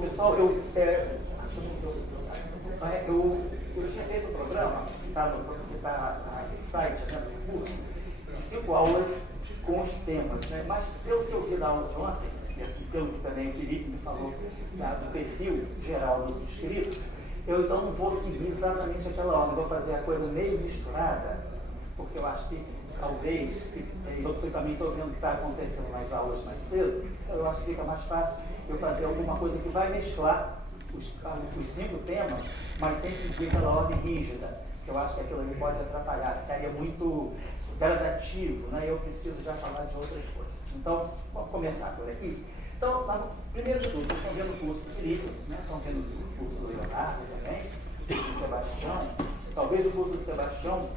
pessoal, eu tinha feito o programa, que está no site, né, do curso, de 5 aulas com os temas, né? Mas pelo que eu vi da aula de ontem, e assim, pelo que também o Felipe me falou do perfil geral dos inscritos, eu então não vou seguir exatamente aquela aula, eu vou fazer a coisa meio misturada, porque eu acho que talvez, eu também estou vendo o que está acontecendo nas aulas mais cedo, então eu acho que fica mais fácil eu fazer alguma coisa que vai mesclar os 5 temas, mas sem seguir aquela ordem rígida, que eu acho que aquilo ali pode atrapalhar, ficaria muito gradativo, né? Eu preciso já falar de outras coisas. Então, vamos começar por aqui. Então, primeiro de tudo, vocês estão vendo o curso do Felipe, né? Estão vendo o curso do Leonardo também, o curso do Sebastião. Talvez o curso do Sebastião,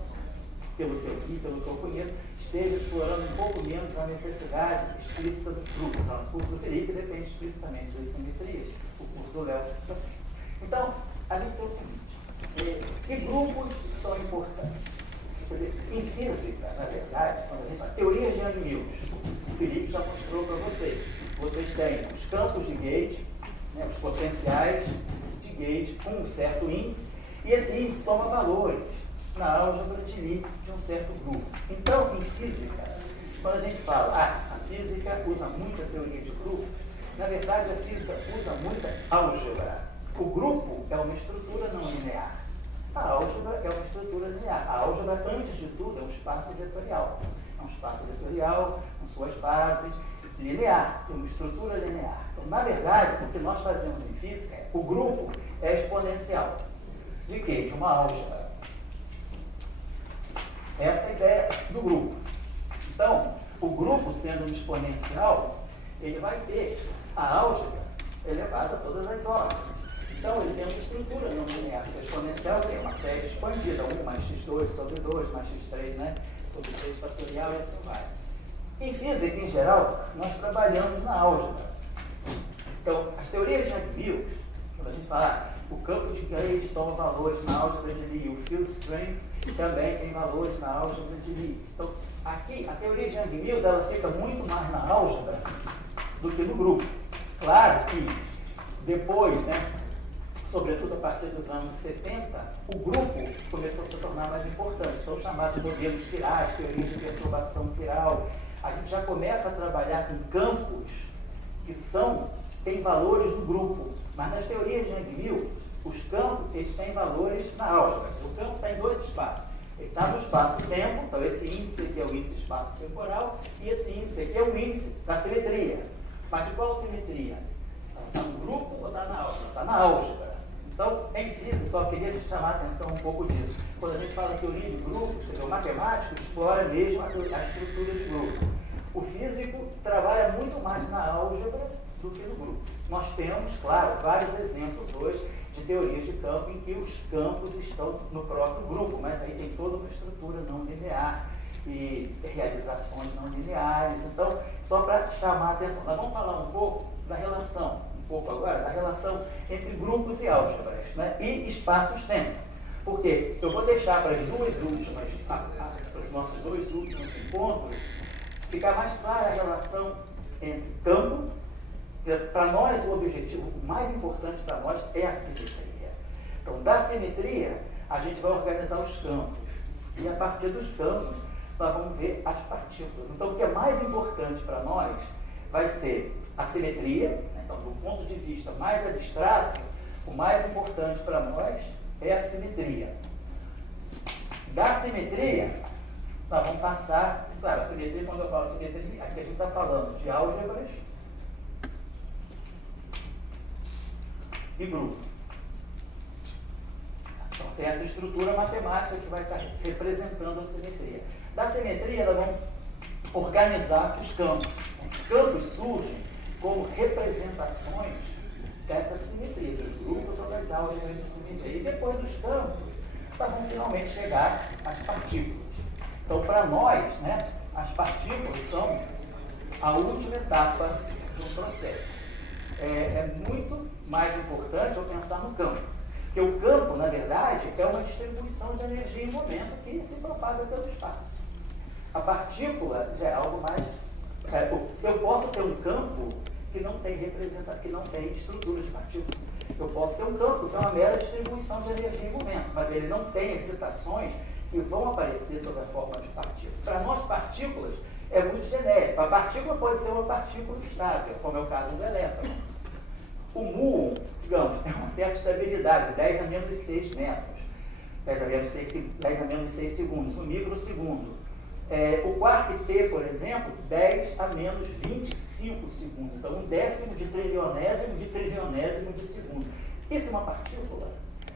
pelo que eu vi, pelo que eu conheço, esteja explorando um pouco menos a necessidade explícita dos grupos. O curso do Felipe depende explicitamente das simetrias, o curso do Léo também. Então, a gente tem o seguinte, que grupos são importantes? Quer dizer, em física, na verdade, quando a gente fala teorias de Young-Mills, o Felipe já mostrou para vocês. Vocês têm os campos de gauge, né, os potenciais de gauge com um certo índice, e esse índice toma valores na álgebra de Lie de um certo grupo. Então, em física, quando a gente fala, a física usa muita teoria de grupos, na verdade a física usa muita álgebra. O grupo é uma estrutura não linear. A álgebra é uma estrutura linear. A álgebra, antes de tudo, é um espaço vetorial. É um espaço vetorial, com suas bases, linear, tem uma estrutura linear. Então, na verdade, o que nós fazemos em física, o grupo é exponencial. De quê? De uma álgebra. Essa é a ideia do grupo. Então, o grupo, sendo um exponencial, ele vai ter a álgebra elevada a todas as ordens. Então, ele tem uma estrutura não linear, porque a exponencial tem uma série expandida, 1 mais x2 sobre 2 mais x3, né, sobre 3 fatorial e assim vai. Em física, em geral, nós trabalhamos na álgebra. Então, as teorias de Young-Mills, quando a gente fala, o campo de gauge toma valores na álgebra de Lie, o field strength também tem valores na álgebra de Lie. Então, aqui, a teoria de Young-Mills, ela fica muito mais na álgebra do que no grupo. Claro que depois, né, sobretudo a partir dos anos 70, o grupo começou a se tornar mais importante. São chamados modelos quirais, teorias de perturbação quiral. A gente já começa a trabalhar em campos que têm valores no grupo. Mas nas teorias de Young-Mills, os campos eles têm valores na álgebra. O campo está em 2 espaços. Ele está no espaço-tempo, então esse índice aqui é o índice espaço-temporal, e esse índice aqui é o índice da simetria. Mas de qual simetria? Está no grupo ou está na álgebra? Está na álgebra. Então, em física, só queria chamar a atenção um pouco disso. Quando a gente fala teoria de grupos, o matemático explora mesmo a estrutura de grupo. O físico trabalha muito mais na álgebra do que no grupo. Nós temos, claro, vários exemplos hoje de teorias de campo em que os campos estão no próprio grupo, mas aí tem toda uma estrutura não linear e realizações não lineares. Então, só para chamar a atenção, nós vamos falar um pouco da relação, agora, da relação entre grupos e álgebras, né, e espaços-tempo. Porque eu vou deixar para os nossos 2 últimos encontros, ficar mais clara a relação entre campo. Para nós, o objetivo mais importante para nós é a simetria. Então, da simetria, a gente vai organizar os campos. E a partir dos campos, nós vamos ver as partículas. Então, o que é mais importante para nós vai ser a simetria. Então, do ponto de vista mais abstrato, o mais importante para nós é a simetria. Da simetria, nós vamos passar, claro, a simetria, quando eu falo simetria, aqui a gente está falando de álgebras e grupos. Então, tem essa estrutura matemática que vai estar representando a simetria. Da simetria, nós vamos organizar os campos. Os campos surgem como representações dessa simetria, dos grupos ou das álgebras de simetria. E depois dos campos, nós vamos finalmente chegar às partículas. Então, para nós, né, as partículas são a última etapa de um processo. É muito mais importante eu pensar no campo. Porque o campo, na verdade, é uma distribuição de energia em momento que se propaga pelo espaço. A partícula já é algo mais... Eu posso ter um campo que não tem estrutura de partícula. Eu posso ter um campo que é uma mera distribuição de energia em momento, mas ele não tem excitações que vão aparecer sob a forma de partícula. Para nós, partículas é muito genérico. A partícula pode ser uma partícula estável, como é o caso do elétron. O muon, digamos, tem uma certa estabilidade, 10 a menos 6 metros, 10 a menos 6 segundos, um microsegundo. O quark T, por exemplo, 10 a menos 25 segundos. Então, um décimo de trilionésimo de segundo. Isso é uma partícula,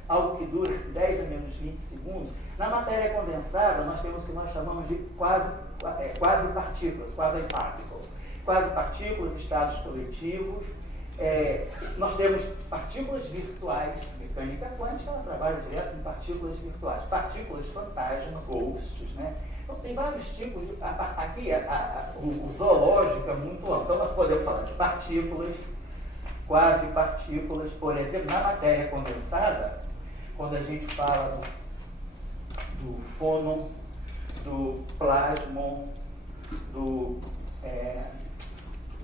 algo que dura 10 a menos 20 segundos. Na matéria condensada, nós temos o que nós chamamos de quase-partículas, quasi-particles. Quasi-partículas, estados coletivos. Nós temos partículas virtuais. Mecânica quântica, ela trabalha direto em partículas virtuais. Partículas fantasma, ghosts, né? Então, tem vários tipos de... Aqui, o zoológico é muito amplo. Então, nós podemos falar de partículas, quase-partículas, por exemplo, na matéria condensada, quando a gente fala do fônon, do plasmon, do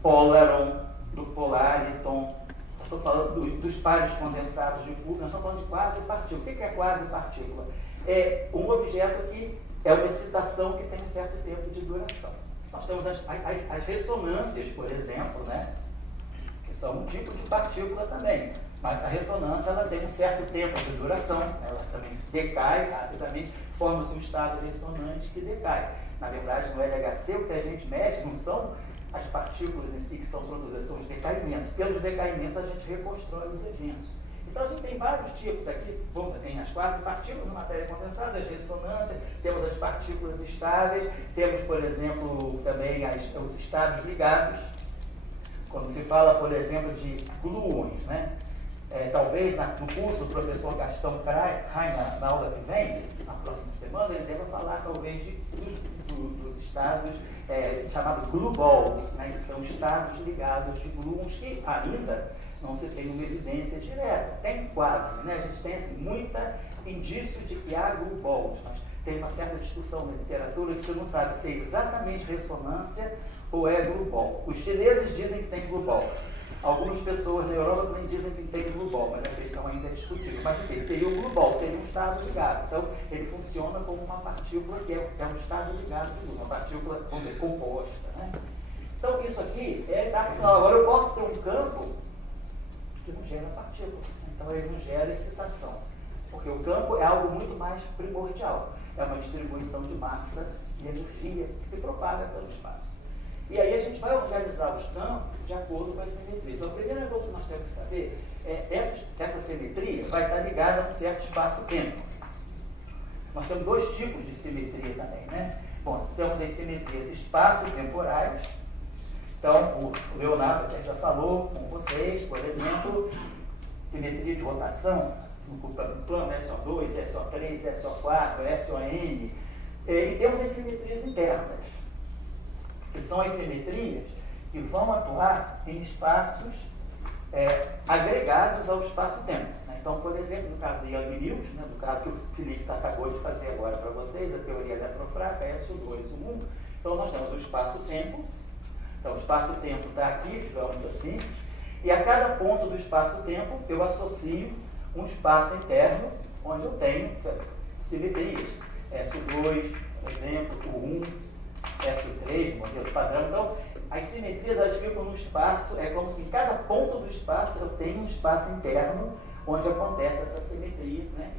polaron, do polariton, nós estamos falando dos pares condensados de Coulomb, nós estamos falando de quase-partícula. O que é quase-partícula? É um objeto que é uma excitação que tem um certo tempo de duração. Nós temos as ressonâncias, por exemplo, né, que são um tipo de partícula também, mas a ressonância ela tem um certo tempo de duração, ela também decai rapidamente, forma-se um estado ressonante que decai. Na verdade, no LHC, o que a gente mede não são as partículas em si que são produzidas, são os decaimentos. Pelos decaimentos, a gente reconstrói os eventos. Então, a gente tem vários tipos aqui, tem as quase-partículas na matéria condensada, as ressonâncias, temos as partículas estáveis, temos, por exemplo, também os estados ligados. Quando se fala, por exemplo, de gluons, né? Talvez no curso do professor Gastão Krain, na aula que vem, na próxima semana, ele deva falar talvez dos estados chamados glue balls, né? Que são estados ligados de gluons que ainda não se tem uma evidência direta. Tem quase, né? A gente tem assim, muita indício de que há glue balls, mas tem uma certa discussão na literatura que você não sabe se é exatamente ressonância ou é glue ball. Os chineses dizem que tem glue ball. Algumas pessoas na Europa também dizem que tem glue ball, mas a questão ainda é discutível. Mas seria o glue ball, seria um estado ligado. Então, ele funciona como uma partícula que é um estado ligado de uma partícula, vamos dizer, composta, né? Então, isso aqui agora eu posso ter um campo que não gera partícula. Então, ele não gera excitação. Porque o campo é algo muito mais primordial. É uma distribuição de massa e energia que se propaga pelo espaço. E aí a gente vai organizar os campos de acordo com as simetrias. Então, a primeira coisa que nós temos que saber é essa simetria vai estar ligada a um certo espaço-tempo. Nós temos dois tipos de simetria também, né? Bom, temos as simetrias espaço-temporais. Então, o Leonardo até já falou com vocês, por exemplo, simetria de rotação, no plano SO2, SO3, SO4, SON. E temos as simetrias internas, que são as simetrias que vão atuar em espaços agregados ao espaço-tempo. Né? Então, por exemplo, no caso de Young-Mills, né, no caso que o Felipe acabou de fazer agora para vocês, a teoria eletrofrágil, SO2, o 1. Então, nós temos o espaço-tempo. Então, o espaço-tempo está aqui, digamos assim, e a cada ponto do espaço-tempo eu associo um espaço interno, onde eu tenho simetrias. SO2, por exemplo, o 1, SO3, modelo padrão. Então, as simetrias elas ficam no espaço, é como se em cada ponto do espaço eu tenho um espaço interno onde acontece essa simetria, né?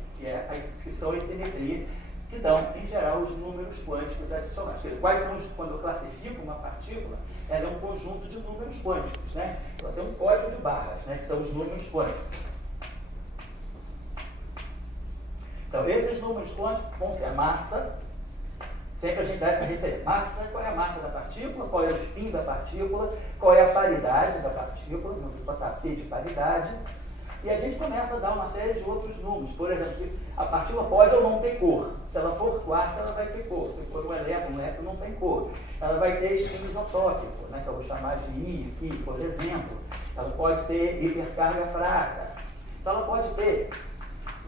que são as simetrias que dão, em geral, os números quânticos adicionais. Quais são quando eu classifico uma partícula, ela é um conjunto de números quânticos, né? Ela tem um código de barras, né? Que são os números quânticos. Então, esses números quânticos vão ser a massa. Sempre a gente dá essa referência. Massa, qual é a massa da partícula, qual é o spin da partícula, qual é a paridade da partícula, vamos botar P de paridade. E a gente começa a dar uma série de outros números. Por exemplo, a partícula pode ou não ter cor. Se ela for quarta, ela vai ter cor. Se for um elétron não tem cor. Ela vai ter spin isotópico, né, que eu vou chamar de I, por exemplo. Ela pode ter hipercarga fraca. Então, ela pode ter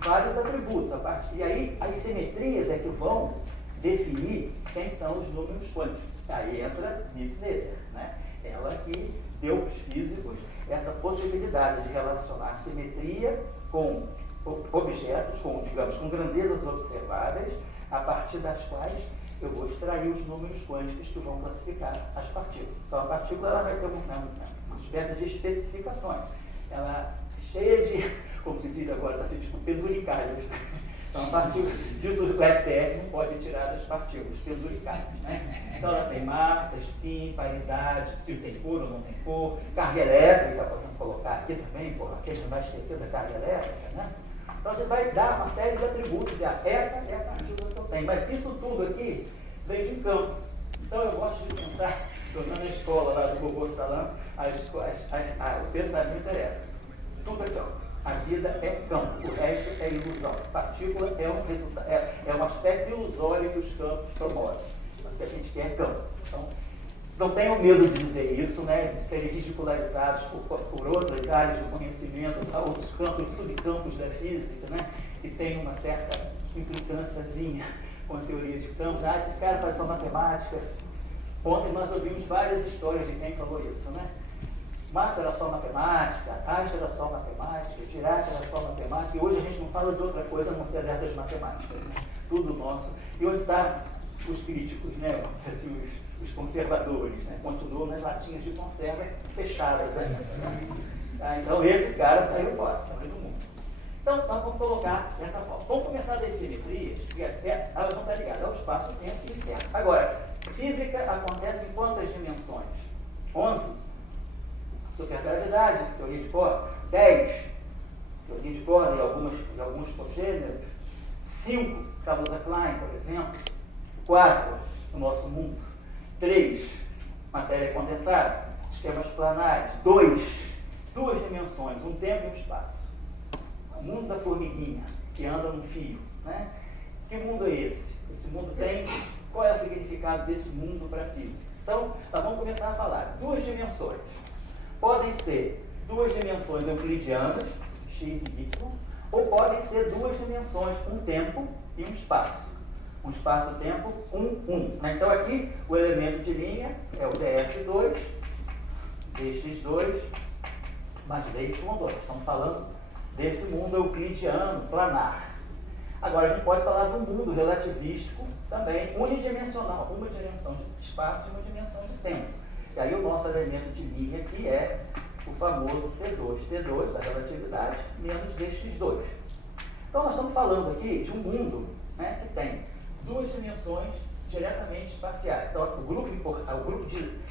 vários atributos. E aí, as simetrias é que vão definir quem são os números quânticos. Aí entra Miss Nether, né? Ela que deu para os físicos essa possibilidade de relacionar simetria com objetos, digamos, com grandezas observáveis, a partir das quais eu vou extrair os números quânticos que vão classificar as partículas. Então, a partícula ela vai ter uma espécie de especificações. Ela é cheia de, como se diz agora, está se discutindo, penduricalhos. Então, a partir disso, o STF não pode tirar das partículas, penduricalhos, né? Então, ela tem massa, spin, paridade, se tem cor ou não tem cor, carga elétrica, podemos colocar aqui também, porque a gente não vai esquecer da carga elétrica, né? Então, a gente vai dar uma série de atributos, e essa é a partícula que eu tenho. Mas isso tudo aqui vem de um campo. Então, eu gosto de pensar, estou na escola lá do Bobo Salam, o pensamento é essa. Tudo é campo. A vida é campo, o resto é ilusão. Partícula é um resultado, é um aspecto ilusório que os campos promovem. Mas o que a gente quer é campo. Então, não tenham medo de dizer isso, né? De serem ridicularizados por outras áreas do conhecimento, outros campos, subcampos da física, né? Que tem uma certa implicânciazinha com a teoria de campos. Esses caras fazem só matemática. Ontem nós ouvimos várias histórias de quem falou isso, né? Marx era só matemática, Einstein era só matemática, Dirac era só matemática, e hoje a gente não fala de outra coisa a não ser dessas matemáticas, né? Tudo nosso. E onde estão os críticos, né? Assim, os conservadores, né? Continuam nas latinhas de conserva fechadas ainda. Né? Então esses caras saíram fora, saíram do mundo. Então nós vamos colocar dessa forma. Vamos começar das simetrias, porque elas vão estar ligadas ao espaço-tempo e tempo. Agora, física acontece em quantas dimensões? 11. Supergravidade, teoria de Bohr, 10, teoria de Bohr e alguns congêneros, 5, Kaluza-Klein, por exemplo, 4, o nosso mundo, 3, matéria condensada, sistemas planares, 2, duas dimensões, um tempo e um espaço. O mundo da formiguinha, que anda num fio, né? Que mundo é esse? Esse mundo tem, qual é o significado desse mundo para a física? Então, nós vamos começar a falar, duas dimensões. Podem ser duas dimensões euclidianas, x e y, ou podem ser duas dimensões, um tempo e um espaço. Um espaço-tempo, 1. Então aqui o elemento de linha é o ds2, dx2, mais dy2. Estamos falando desse mundo euclidiano, planar. Agora a gente pode falar do mundo relativístico também, unidimensional, uma dimensão de espaço e uma dimensão de tempo. E aí o nosso elemento de linha aqui é o famoso C2, T2 da relatividade, menos dx2. Então nós estamos falando aqui de um mundo, né, que tem duas dimensões diretamente espaciais. Então o grupo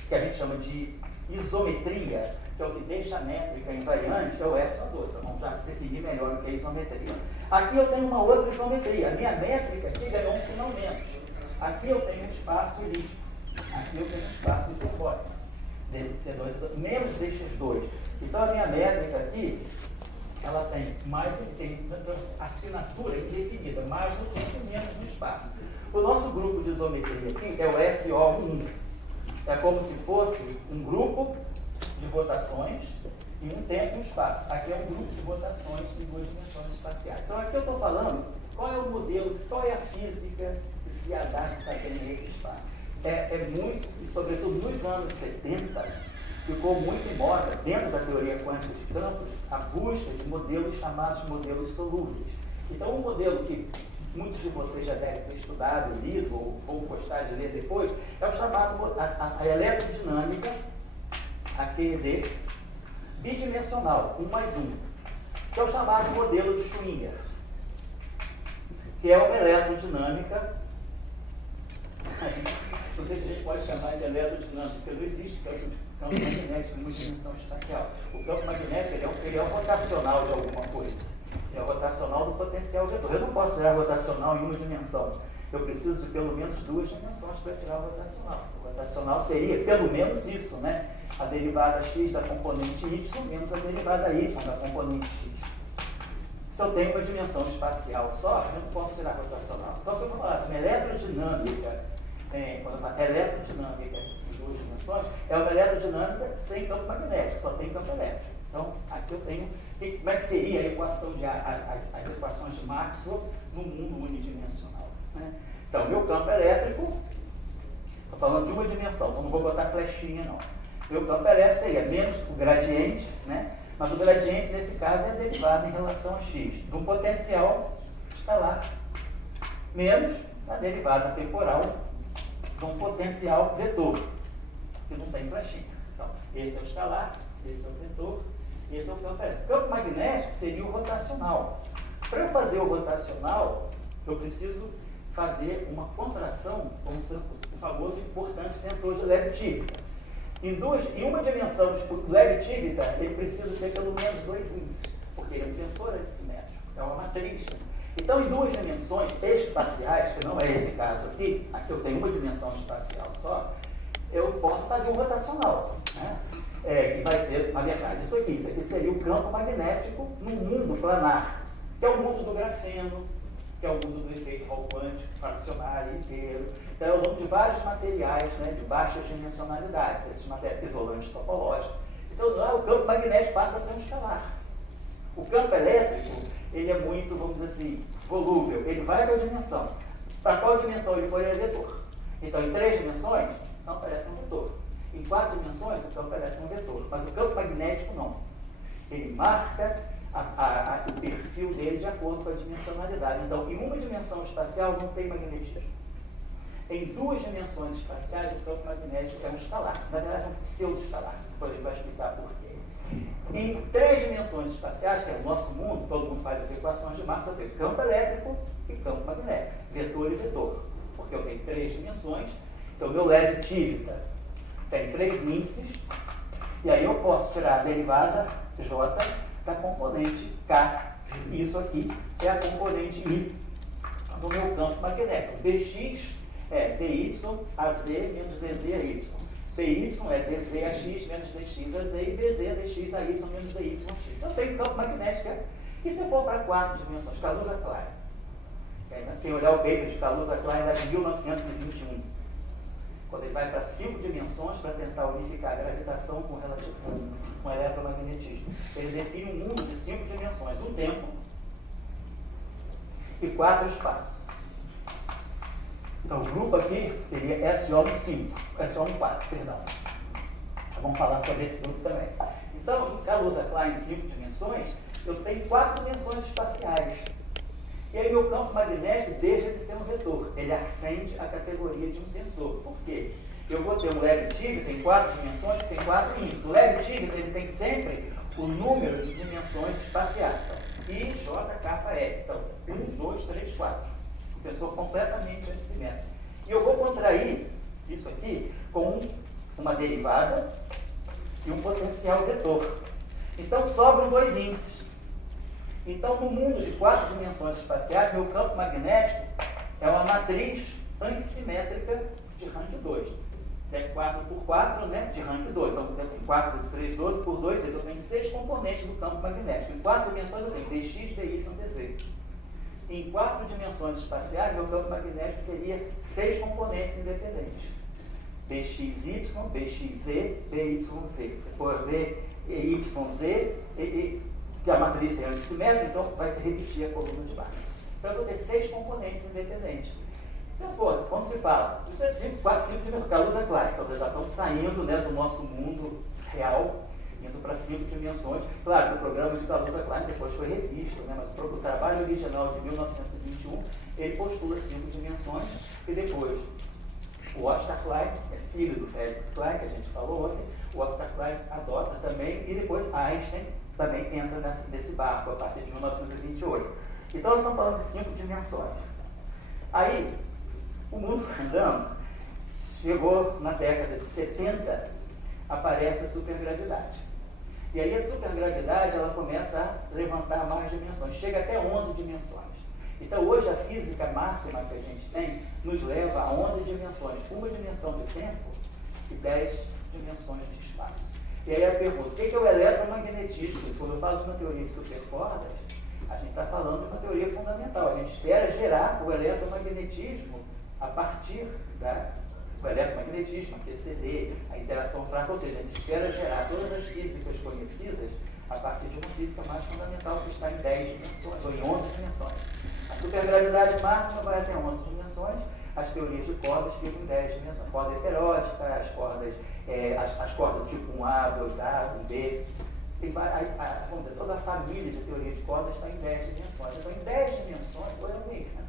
que a gente chama de isometria, que é o que deixa a métrica invariante, é o SO2. Então vamos já definir melhor o que é isometria. Aqui eu tenho uma outra isometria. A minha métrica aqui ganhou um sinal menos. Aqui eu tenho um espaço elíptico. Aqui eu tenho um espaço hiperbólico, C2, menos dx2. Então a minha métrica aqui, ela tem assinatura indefinida, mais no tempo e menos no espaço. O nosso grupo de isometria aqui é o SO1. É como se fosse um grupo de rotações e um tempo e um espaço. Aqui é um grupo de rotações em duas dimensões espaciais. Então aqui eu estou falando qual é o modelo, qual é a física que se adapta bem a esse espaço. É muito, e sobretudo nos anos 70, ficou muito em moda, dentro da teoria quântica de campos, a busca de modelos chamados modelos solúveis. Então, um modelo que muitos de vocês já devem ter estudado, lido, ou vão gostar de ler depois, é o chamado a eletrodinâmica, a QED, bidimensional, 1 mais 1, que é o chamado modelo de Schwinger, que é uma eletrodinâmica. Não sei se a gente pode chamar de eletrodinâmica, porque não existe campo magnético em uma dimensão espacial. O campo magnético ele é um rotacional de alguma coisa. É o rotacional do potencial vetor. Eu não posso tirar rotacional em uma dimensão. Eu preciso de pelo menos duas dimensões para tirar o rotacional. O rotacional seria pelo menos isso, né? A derivada x da componente y menos a derivada y da componente x. Se eu tenho uma dimensão espacial só, eu não posso tirar rotacional. Então, se eu falar de uma eletrodinâmica, quando eu falo eletrodinâmica em duas dimensões, é uma eletrodinâmica sem campo magnético, só tem campo elétrico. Então, aqui eu tenho, como é que seria a equação as equações de Maxwell no mundo unidimensional? Né? Então, meu campo elétrico, estou falando de uma dimensão, então não vou botar flechinha não. E o campo elétrico seria menos o gradiente, né? Mas o gradiente, nesse caso, é derivado em relação a x, do potencial escalar, menos a derivada temporal de um potencial vetor, que não tem flechinha. Então, esse é o escalar, esse é o vetor, esse é o campo elétrico. O campo magnético seria o rotacional. Para eu fazer o rotacional, eu preciso fazer uma contração, como o famoso e importante tensor de Levi-Civita. Em uma dimensão de Levi-Civita, ele precisa ter pelo menos 2 índices, porque ele é um tensor antissimétrico, é uma matriz. Então, em 2 dimensões espaciais, que não é esse caso aqui eu tenho uma dimensão espacial só, eu posso fazer um rotacional, né? Que vai ser, na verdade, isso aqui seria o campo magnético no mundo planar, que é o mundo do grafeno, que é o mundo do efeito Hall quântico, fracionário inteiro. Então, é o nome de vários materiais, né, de baixas dimensionalidades, esses materiais isolantes topológicos. Então, lá o campo magnético passa a ser um escalar. O campo elétrico, ele é muito, vamos dizer assim, volúvel. Ele vai para a dimensão. Para qual dimensão ele for, ele é vetor. Então, em 3 dimensões, o campo elétrico é um vetor. Em 4 dimensões, o campo elétrico é um vetor. Mas o campo magnético, não. Ele marca o perfil dele de acordo com a dimensionalidade. Então, em uma dimensão espacial não tem magnetismo. Em 2 dimensões espaciais, o campo magnético é um escalar. Na verdade, é um pseudo-escalar. Depois a gente vai explicar por quê. Em 3 dimensões espaciais, que é o nosso mundo, todo mundo faz as equações de Marx, eu tenho campo elétrico e campo magnético. Vetor e vetor. Porque eu tenho 3 dimensões. Então, meu Levi-Civita tem 3 índices. E aí eu posso tirar a derivada J da componente K. Isso aqui é a componente I do meu campo magnético. Dx é dy az menos dz a y. Dy é dz a x menos dx a z e dz a dx a y menos dy a x. Então eu tenho campo magnético. E se for para 4 dimensões, Kaluza-Klein. Quem olhar o paper de Kaluza-Klein é de 1921. Quando ele vai para 5 dimensões para tentar unificar a gravitação com o eletromagnetismo. Ele define um mundo de 5 dimensões, um tempo e 4 espaços. Então, o grupo aqui seria SO15, SO14, perdão. Vamos falar sobre esse grupo também. Então, em Kaluza-Klein em 5 dimensões, eu tenho 4 dimensões espaciais. E aí meu campo magnético deixa de ser um vetor. Ele ascende à categoria de um tensor. Por quê? Eu vou ter um Levi-Civita, tem 4 dimensões, tem 4 índices. O Levi-Civita, ele tem sempre o número de dimensões espaciais. Então, I, J, K, E. Então, 1, 2, 3, 4. Um tensor completamente antissimétrico. E eu vou contrair isso aqui com uma derivada e um potencial vetor. Então, sobram 2 índices. Então, no mundo de 4 dimensões espaciais, meu campo magnético é uma matriz antissimétrica de rank 2. É 4 por 4, né, de rank 2. Então, eu tenho 4 vezes 3, 12 por 2, 6. Eu tenho 6 componentes do campo magnético. Em 4 dimensões, eu tenho dx, dy, dz. Em 4 dimensões espaciais, meu campo magnético teria 6 componentes independentes. bxy, bxz, byz. Depois byz, que a matriz é antissimétrica, então vai se repetir a coluna de baixo. Então eu vou ter 6 componentes independentes. Quando se fala, isso é 4, 5 dimensões, Kaluza-Klein, então nós já estamos saindo, né, do nosso mundo real, indo para 5 dimensões. Claro que o programa de Kaluza-Klein depois foi revisto, né, mas o trabalho original de 1921, ele postula 5 dimensões, e depois o Oscar Klein, é filho do Felix Klein, que a gente falou ontem, o Oscar Klein adota também, e depois Einstein também entra nesse barco a partir de 1928. Então, nós estamos falando de 5 dimensões. Aí, o mundo foi andando, chegou na década de 70, aparece a supergravidade. E aí a supergravidade, ela começa a levantar mais dimensões, chega até 11 dimensões. Então, hoje, a física máxima que a gente tem nos leva a 11 dimensões. Uma dimensão de tempo e 10 dimensões de espaço. E aí a pergunta, o que é o eletromagnetismo? Quando eu falo de uma teoria de supercordas, a gente está falando de uma teoria fundamental. A gente espera gerar o eletromagnetismo a partir do eletromagnetismo, a QCD, a interação fraca, ou seja, a gente espera gerar todas as físicas conhecidas a partir de uma física mais fundamental que está em 10 dimensões, ou em 11 dimensões. A supergravidade máxima vai até 11 dimensões, as teorias de cordas ficam em 10 dimensões. Corda heterótica, as cordas tipo 1A, 2A, 1B. Vamos dizer, toda a família de teoria de cordas está em 10 dimensões. Então, em 10 dimensões, olha o mês, né?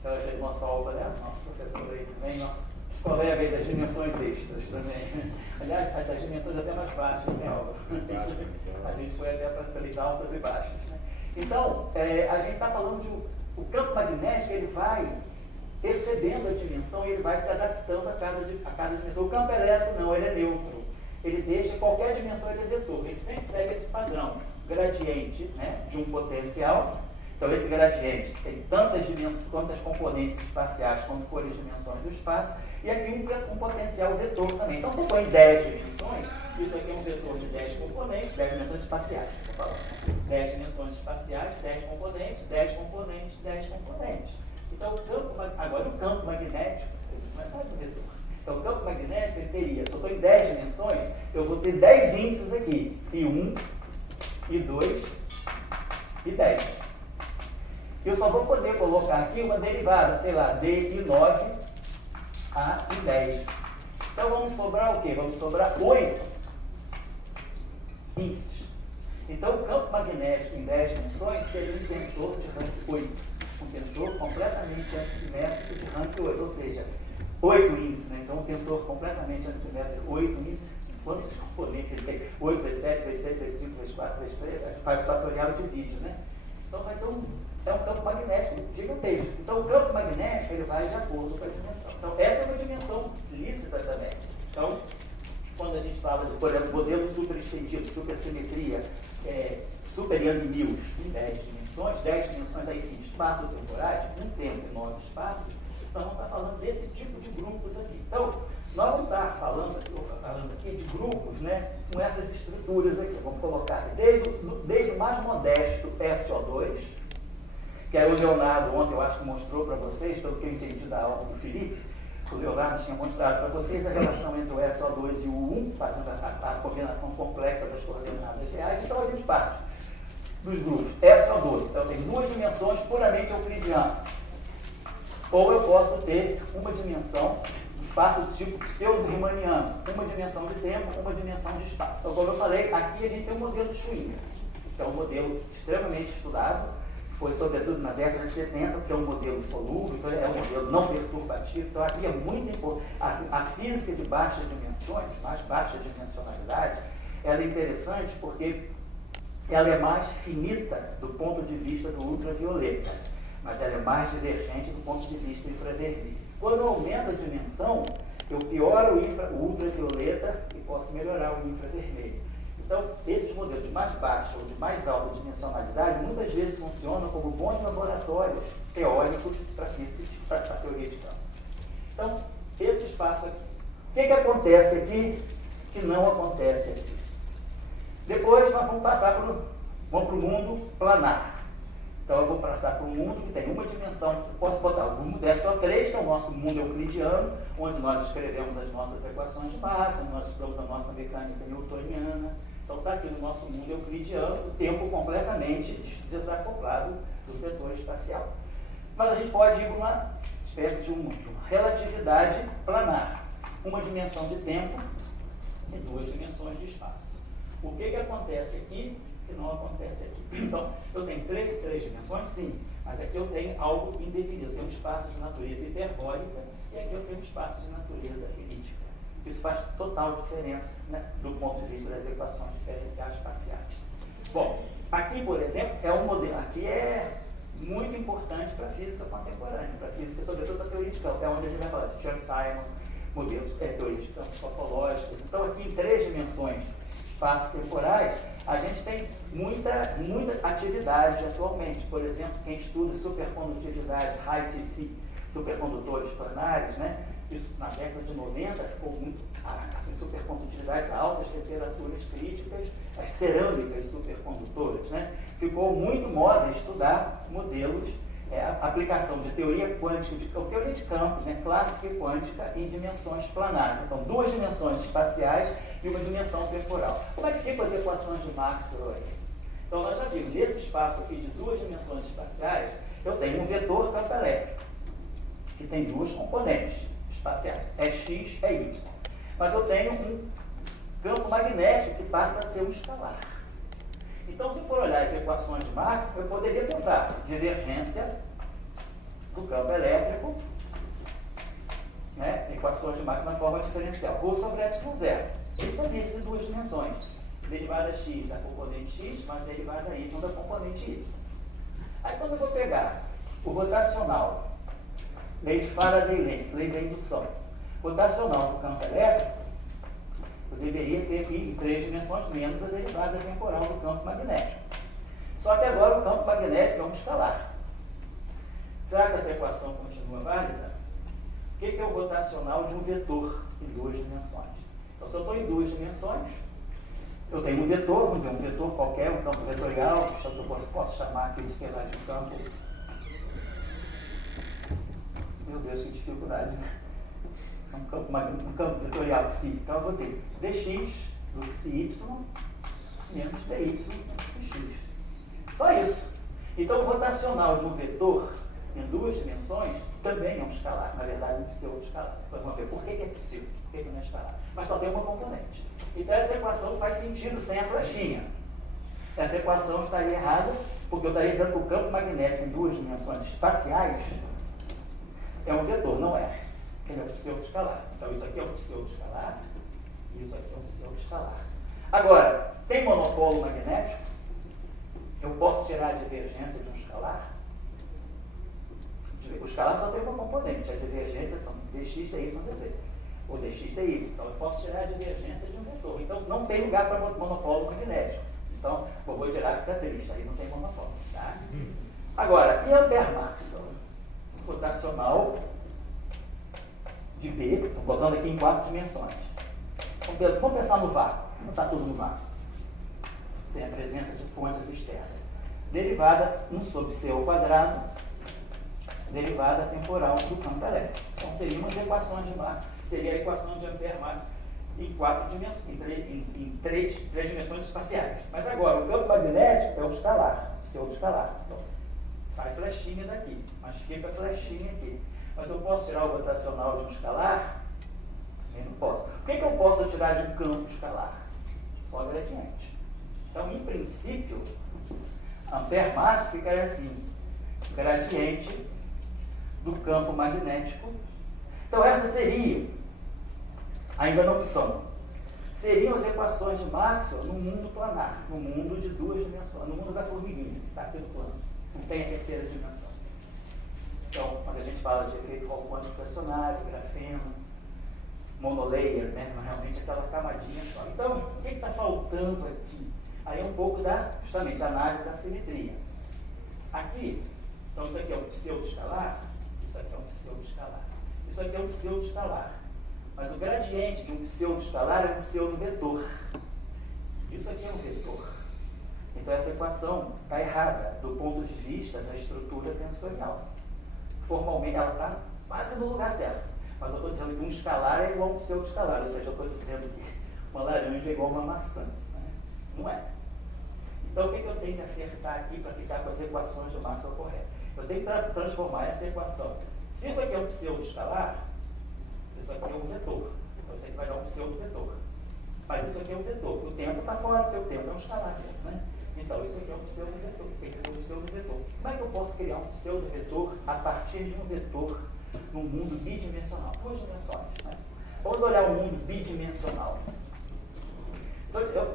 Então, a nossa Olga, né? Nosso professor aí também, nosso colega aí das dimensões extras também. Aliás, as dimensões até mais baixas, né, Olga? A gente foi até pelas altas e baixas, né? Então, a gente está falando de o campo magnético, ele vai excedendo a dimensão e ele vai se adaptando a cada dimensão. O campo elétrico não, ele é neutro. Ele deixa qualquer dimensão, ele é vetor. Ele sempre segue esse padrão, gradiente, né, de um potencial. Então, esse gradiente tem tantas componentes espaciais como forem as dimensões do espaço, e aqui um potencial vetor também. Então, se põe 10 dimensões, isso aqui é um vetor de 10 componentes, 10 dimensões espaciais, estou falando. 10 dimensões espaciais, 10 componentes, 10 componentes, 10 componentes. Então, agora o campo magnético, não é mais um vetor. Então, o campo magnético, ele teria, se eu estou em 10 dimensões, eu vou ter 10 índices aqui, I1, I2 e 10. Eu só vou poder colocar aqui uma derivada, sei lá, de I9 a I10. Então, vamos sobrar o quê? Vamos sobrar 8 índices. Então, o campo magnético em 10 dimensões seria um tensor de rank 8. Um tensor completamente antissimétrico de rank 8, ou seja, 8 índices, né? Então, um tensor completamente antissimétrico, 8 índices. Quantos componentes ele tem? 8 vezes 7, vezes 6, vezes 5, vezes 4, vezes 3, faz o fatorial de vídeo, né? Então, vai ter é um campo magnético gigantesco. Então, o campo magnético, ele vai de acordo com a dimensão. Então, essa é uma dimensão lícita também. Então, quando a gente fala de, por exemplo, modelos super estendidos, supersimetria, super Young Mills, em 10 dimensões, 10 dimensões aí sim, espaços temporais, um tempo e 9 espaços, nós vamos estar falando desse tipo de grupos aqui. Então, nós vamos estar falando aqui de grupos, né, com essas estruturas aqui. Vamos colocar desde o mais modesto SO2, que aí o Leonardo ontem, eu acho que mostrou para vocês, pelo que eu entendi da aula do Felipe, o Leonardo tinha mostrado para vocês a relação entre o SO2 e o U1, fazendo a combinação complexa das coordenadas reais. Então, a gente parte dos grupos SO2. Então, tem duas dimensões puramente euclidianas. Ou eu posso ter uma dimensão, um espaço do tipo pseudo-riemanniano, uma dimensão de tempo, uma dimensão de espaço. Então, como eu falei, aqui a gente tem um modelo de Schwinger, que é um modelo extremamente estudado, foi sobretudo na década de 70, porque é um modelo solúvel, então é um modelo não perturbativo. Então, aqui é muito importante. Assim, a física de baixas dimensões, mais baixa dimensionalidade, ela é interessante porque ela é mais finita do ponto de vista do ultravioleta, mas ela é mais divergente do ponto de vista infravermelho. Quando eu aumento a dimensão, eu pioro o ultravioleta e posso melhorar o infravermelho. Então, esses modelos de mais baixa ou de mais alta dimensionalidade muitas vezes funcionam como bons laboratórios teóricos para física, para teoria de campo. Então, esse espaço aqui. O que acontece aqui que não acontece aqui? Depois nós vamos passar para o mundo planar. Então, eu vou passar para um mundo que tem uma dimensão. Eu posso botar o mundo SO3, que é o nosso mundo euclidiano, onde nós escrevemos as nossas equações de Maxwell, onde nós estudamos a nossa mecânica newtoniana. Então, está aqui no nosso mundo euclidiano, o tempo completamente desacoplado do setor espacial. Mas a gente pode ir para uma espécie de uma relatividade planar. Uma dimensão de tempo e duas dimensões de espaço. O que acontece aqui que não acontece aqui? Então, eu tenho três dimensões? Sim, mas aqui eu tenho algo indefinido. Eu tenho um espaço de natureza hiperbólica e aqui eu tenho um espaço de natureza elíptica. Isso faz total diferença, né, do ponto de vista das equações diferenciais parciais. Bom, aqui, por exemplo, é um modelo. Aqui é muito importante para a física contemporânea, para a física, sobretudo para a teoria de campo. É onde a gente vai falar de Chern-Simons, modelos teorias de campo topológicas. Então, aqui em 3 dimensões espaço-temporais, a gente tem muita atividade atualmente. Por exemplo, quem estuda supercondutividade, high-TC, supercondutores planários, né? Isso na década de 90 ficou muito, assim, supercondutividades a altas temperaturas críticas, as cerâmicas supercondutoras, né? Ficou muito moda estudar modelos, aplicação de teoria quântica, teoria de campos, né? Clássica e quântica em dimensões planares. Então, 2 dimensões espaciais e uma dimensão temporal. Como é que ficam as equações de Maxwell aí? Então, nós já vimos, nesse espaço aqui de 2 dimensões espaciais, eu tenho um vetor campo elétrico. que tem duas componentes espaciais, é x, é y. Mas eu tenho um campo magnético que passa a ser um escalar. Então, se for olhar as equações de Maxwell, eu poderia pensar divergência do campo elétrico, né? Equações de Maxwell na forma diferencial, ρ sobre ε0. Isso é isso de duas dimensões. Derivada x da componente x, mais derivada y da componente y. Aí, quando eu vou pegar o rotacional, lei de Faraday-Lenz, lei da indução, rotacional do campo elétrico, eu deveria ter aqui em 3 dimensões menos a derivada temporal do campo magnético. Só que agora o campo magnético é um escalar. Será que essa equação continua válida? O que é o rotacional de um vetor em 2 dimensões? Então, se eu estou em 2 dimensões, eu tenho um vetor, vamos dizer, um vetor qualquer, um campo vetorial, que eu posso chamar aqui de, sei lá, de campo. Meu Deus, que dificuldade, né? Um campo vetorial psi. Então eu vou ter dx do psi y menos dy do psi x. Só isso. Então o rotacional de um vetor em 2 dimensões também é um escalar. Na verdade, um pseudo-escalar. Depois vamos ver por que é pseudo, por que não é escalar. Mas só tem uma componente. Então essa equação faz sentido sem a flechinha. Essa equação estaria errada, porque eu estaria dizendo que o campo magnético em 2 dimensões espaciais é um vetor, não é. Ele é um pseudo-escalar. Então isso aqui é um pseudo-escalar e isso aqui é um pseudo-escalar. Agora, tem monopolo magnético? Eu posso tirar a divergência de um escalar? O escalar só tem uma componente, as divergências são dx, dy, dz. Ou dx, dy. Então eu posso tirar a divergência de um vetor. Então não tem lugar para monopolo magnético. Então eu vou tirar, fica triste, aí não tem monopolo. Tá? Agora, e Ampère-Maxwell? Rotacional de B, estou botando aqui em 4 dimensões. Vamos pensar no vácuo. Não está tudo no vácuo. Sem a presença de fontes externas. Derivada 1 sobre c ao quadrado, derivada temporal do campo elétrico. Então seriam umas equações de Maxwell. Seria a equação de Ampère-Maxwell em 4 dimensões, em 3 dimensões espaciais. Mas agora, o campo magnético é o escalar, pseudo-escalar. Então, sai flechinha daqui, mas fica flechinha aqui. Mas eu posso tirar o rotacional de um escalar? Sim, não posso. O que eu posso tirar de um campo escalar? Só gradiente. Então, em princípio, Ampère-Maxwell ficaria assim, gradiente do campo magnético. Então, essas seriam, ainda não são, seriam as equações de Maxwell no mundo planar, no mundo de 2 dimensões, no mundo da formiguinha, que está aqui no plano. Não tem a terceira dimensão. Então, quando a gente fala de efeito quântico fracionário, grafeno, monolayer, né? Realmente aquela camadinha só. Então, o que está faltando aqui? Aí é um pouco da, justamente, análise da simetria. Aqui, então isso aqui é um pseudo-escalar, isso aqui é um pseudo-escalar, isso aqui é um pseudo-escalar. Mas o gradiente de um pseudo-escalar é um pseudo-vetor. Isso aqui é um vetor. Então essa equação está errada do ponto de vista da estrutura tensorial. Formalmente ela está quase no lugar certo. Mas eu estou dizendo que um escalar é igual a um pseudo-escalar, ou seja, eu estou dizendo que uma laranja é igual a uma maçã. Né? Não é. Então o que eu tenho que acertar aqui para ficar com as equações de Maxwell corretas? Eu tenho que transformar essa equação. Se isso aqui é um pseudo-escalar, isso aqui é um vetor. Então isso aqui vai dar um pseudo-vetor. Mas isso aqui é um vetor, porque o tempo está fora, porque o tempo é um escalar. Né? Então isso aqui é um pseudo-vetor, tem que ser um pseudo-vetor. Como é que eu posso criar um pseudo-vetor a partir de um vetor num mundo bidimensional? 2 dimensões. Né? Vamos olhar o mundo bidimensional.